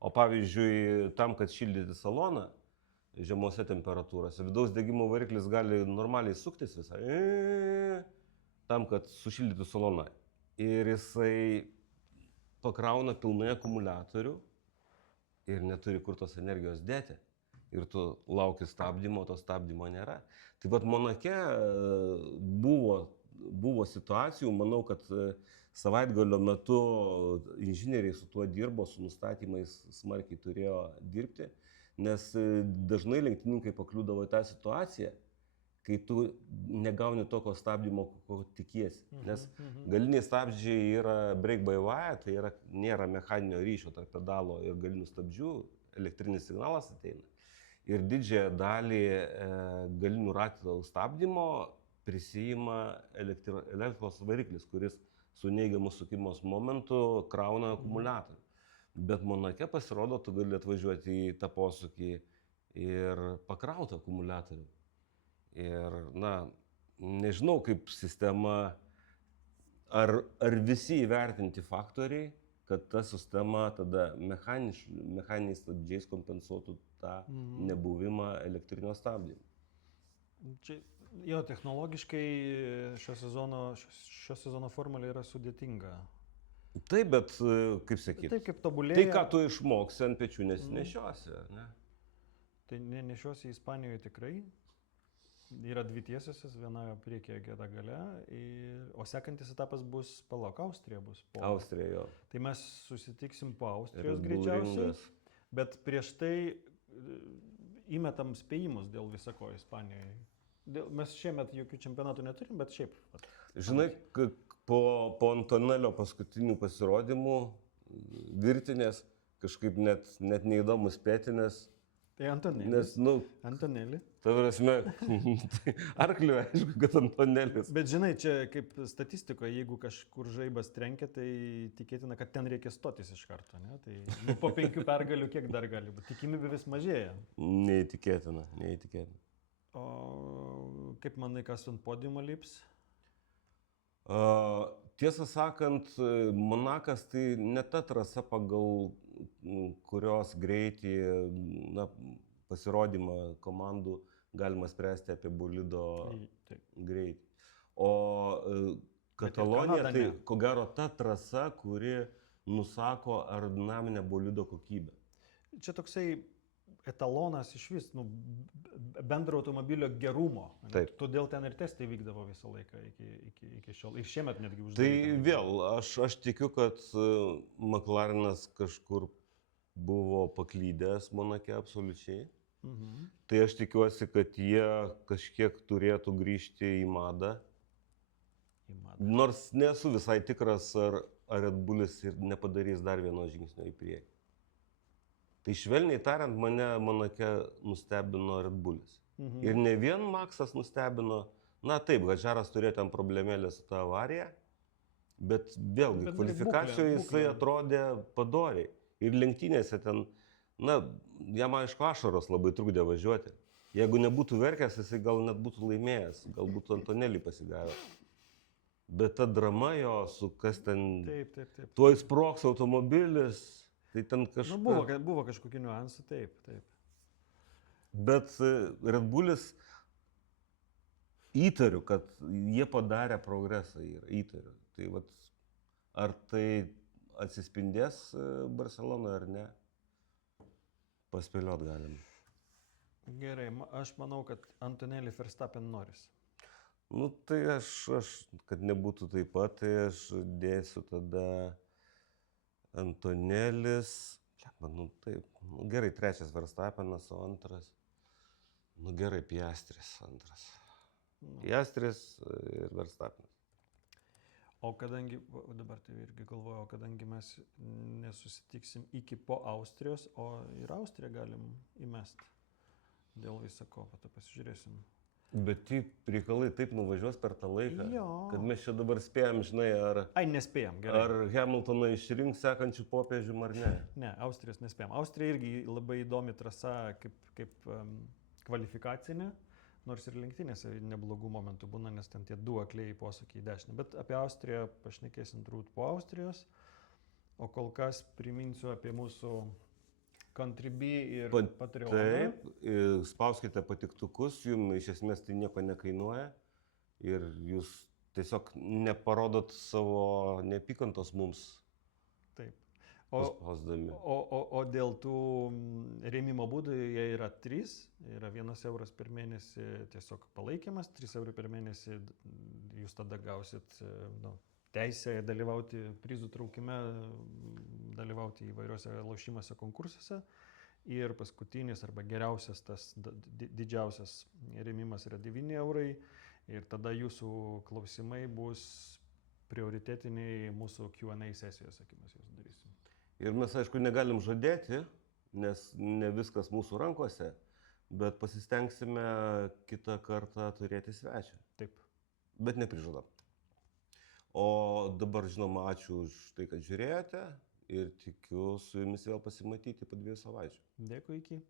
O pavyzdžiui, tam, kad šildyti saloną žemose temperatūrose, vidaus degimo variklis gali normaliai suktis visai, tam, kad sušildytų saloną. Ir jisai pakrauna pilnai akumuliatorių ir neturi kur tos energijos dėti. Ir tu lauki stabdymo, to stabdymo nėra. Tai vat Monake buvo situacijų, manau, kad savaitgalio metu inžinieriai su tuo dirbo, su nustatymais smarkiai turėjo dirbti, nes dažnai lenktynininkai pakliūdavo į tą situaciją, kai tu negauni tokio stabdymo, ko tikiesi. Nes galiniai stabdžiai yra brake by wire, tai nėra mechaninio ryšio tarp pedalo ir galinių stabdžių, elektrinis signalas ateina. Ir didžiąją dalį galinių ratų stabdymo prisijima elektros variklis, kuris su neigiamu sukimos momentu krauna akumuliatorių. Bet Monake pasirodo, tu gali atvažiuoti į tą posūkį ir pakrauti akumuliatorių. Ir, nežinau, kaip sistema, ar visi įvertinti faktoriai, kad ta sistema tada mechaniniais stabdžiais kompensuotų tą nebuvimą elektrinio stabdymo. Čia, technologiškai šio sezono formulė yra sudėtinga. Taip, bet kaip sakyti, taip kaip tobulėja. Tai, ką tu išmoksi ant pečių, nesinešiosi, ne? Tai nenešiosi Ispanijoje tikrai. Yra 2 tiesiosios, viena priekyje, kita gale, o sekantis etapas bus, Austrija bus. Austrija, jo. Tai mes susitiksim po Austrijos greičiausiai, bet prieš tai įmetam spėjimus dėl visako Ispanijoje. Mes šiemet jokių čempionatų neturim, bet šiaip. Žinai, po Antonelio paskutinių pasirodymų virtinės kažkaip net neįdomu spėti, nes, Tai Antonėlis. Antonėlį. ta prasme, tai arkliu aišku, kad Antonelis. Bet žinai, čia kaip statistikoje, jeigu kažkur žaibas trenkia, tai tikėtina, kad ten reikia stotis iš karto, ne? Tai po 5 pergalių kiek dar gali būti? Tikimybė vis mažėja. Neįtikėtina. O kaip manai, kas ant podiumo lips? Tiesą sakant, Monakas tai ne ta trasa, pagal kurios greitį, pasirodymą komandų galima spręsti apie bolido greitį. O Katalonija Kanada tai ne. ko gero ta trasa, kuri nusako aerodinaminę bolido kokybę. Čia toksai etalonas iš vis, bendro automobilio gerumo. Taip. Todėl ten ir testai vykdavo visą laiką iki šiol. Ir šiemet netgi Tai uždaryti. vėl, aš tikiu, kad McLarenas kažkur buvo paklydęs Monake absoliučiai. Mhm. Tai aš tikiuosi, kad jie kažkiek turėtų grįžti į madą. Nors nesu visai tikras, ar Red Bullis ir nepadarys dar vieno žingsnio į priekį. Tai švelniai tariant, mane Monake nustebino Red Bullis. Mhm. Ir ne vien Maksas nustebino, taip, Hadžaras turėjo ten problemėlę su ta avarija, bet vėlgi Bet kvalifikacijoje būklė. jisai atrodė padoriai. Ir lenktynėse ten, jam aišku ašaros labai trukdė važiuoti. Jeigu nebūtų verkęs, jisai gal net būtų laimėjęs, gal būtų Antonelį pasigavęs. Bet ta drama jo, su kas ten, Taip. tuoj sprogs automobilis, tai ten kažkas. Buvo kažkokių niuansų, taip. Bet Red Bullis, įtariu, kad jie padarė progresą, įtariu. Tai vat, ar tai atsispindės Barcelonoje ar ne, paspėliot galim. Gerai, aš manau, kad Antonelį Verstappen Norris. Tai aš, kad nebūtų taip pat, tai aš dėsiu tada Antonelis, taip, gerai, 3 Verstappenas, o 2, gerai, Piastris 2. Piastris ir Verstappenas. O kadangi, dabar tai irgi galvoju, kadangi mes nesusitiksim iki po Austrijos, o ir Austriją galim įmesti dėl visako, tai pasižiūrėsim. Bet taip reikalai taip nuvažiuos per tą laiką, Jo. kad mes čia dabar spėjom, žinai, Nespėjom, gerai. ar Hamiltoną išrinks sekančių popiežių ar ne. Ne, Austrijos nespėjom. Austrija irgi labai įdomi trasa kaip kvalifikacinė, nors ir lenktynėse neblogų momentų būna, nes ten tie 2 akliai posūkiai į dešinę. Bet apie Austriją pašnekėsim turbūt po Austrijos, o kol kas priminsiu apie mūsų Contribui ir Patreon. Taip, spauskite patiktukus, jums iš esmės tai nieko nekainuoja ir jūs tiesiog neparodot savo neapykantos mums. Taip. Paspausdami. O dėl tų rėmimo būdų jie yra 3. Yra 1 euras per mėnesį tiesiog palaikymas, 3 eurų per mėnesį jūs tada gausit teisę dalyvauti prizų traukime, dalyvauti įvairiuose lošimuose, konkursuose. Ir paskutinis arba geriausias, tas didžiausias rėmimas yra 9 eurai. Ir tada jūsų klausimai bus prioritetiniai mūsų Q&A sesijose, kai mes juos darysim. Ir mes, aišku, negalim žadėti, nes ne viskas mūsų rankose, bet pasistengsime kitą kartą turėti svečią. Taip. Bet neprižadam. O dabar, žinoma, ačiū už tai, kad žiūrėjote ir tikiu su jumis vėl pasimatyti po 2 savaičių. Dėkui, iki.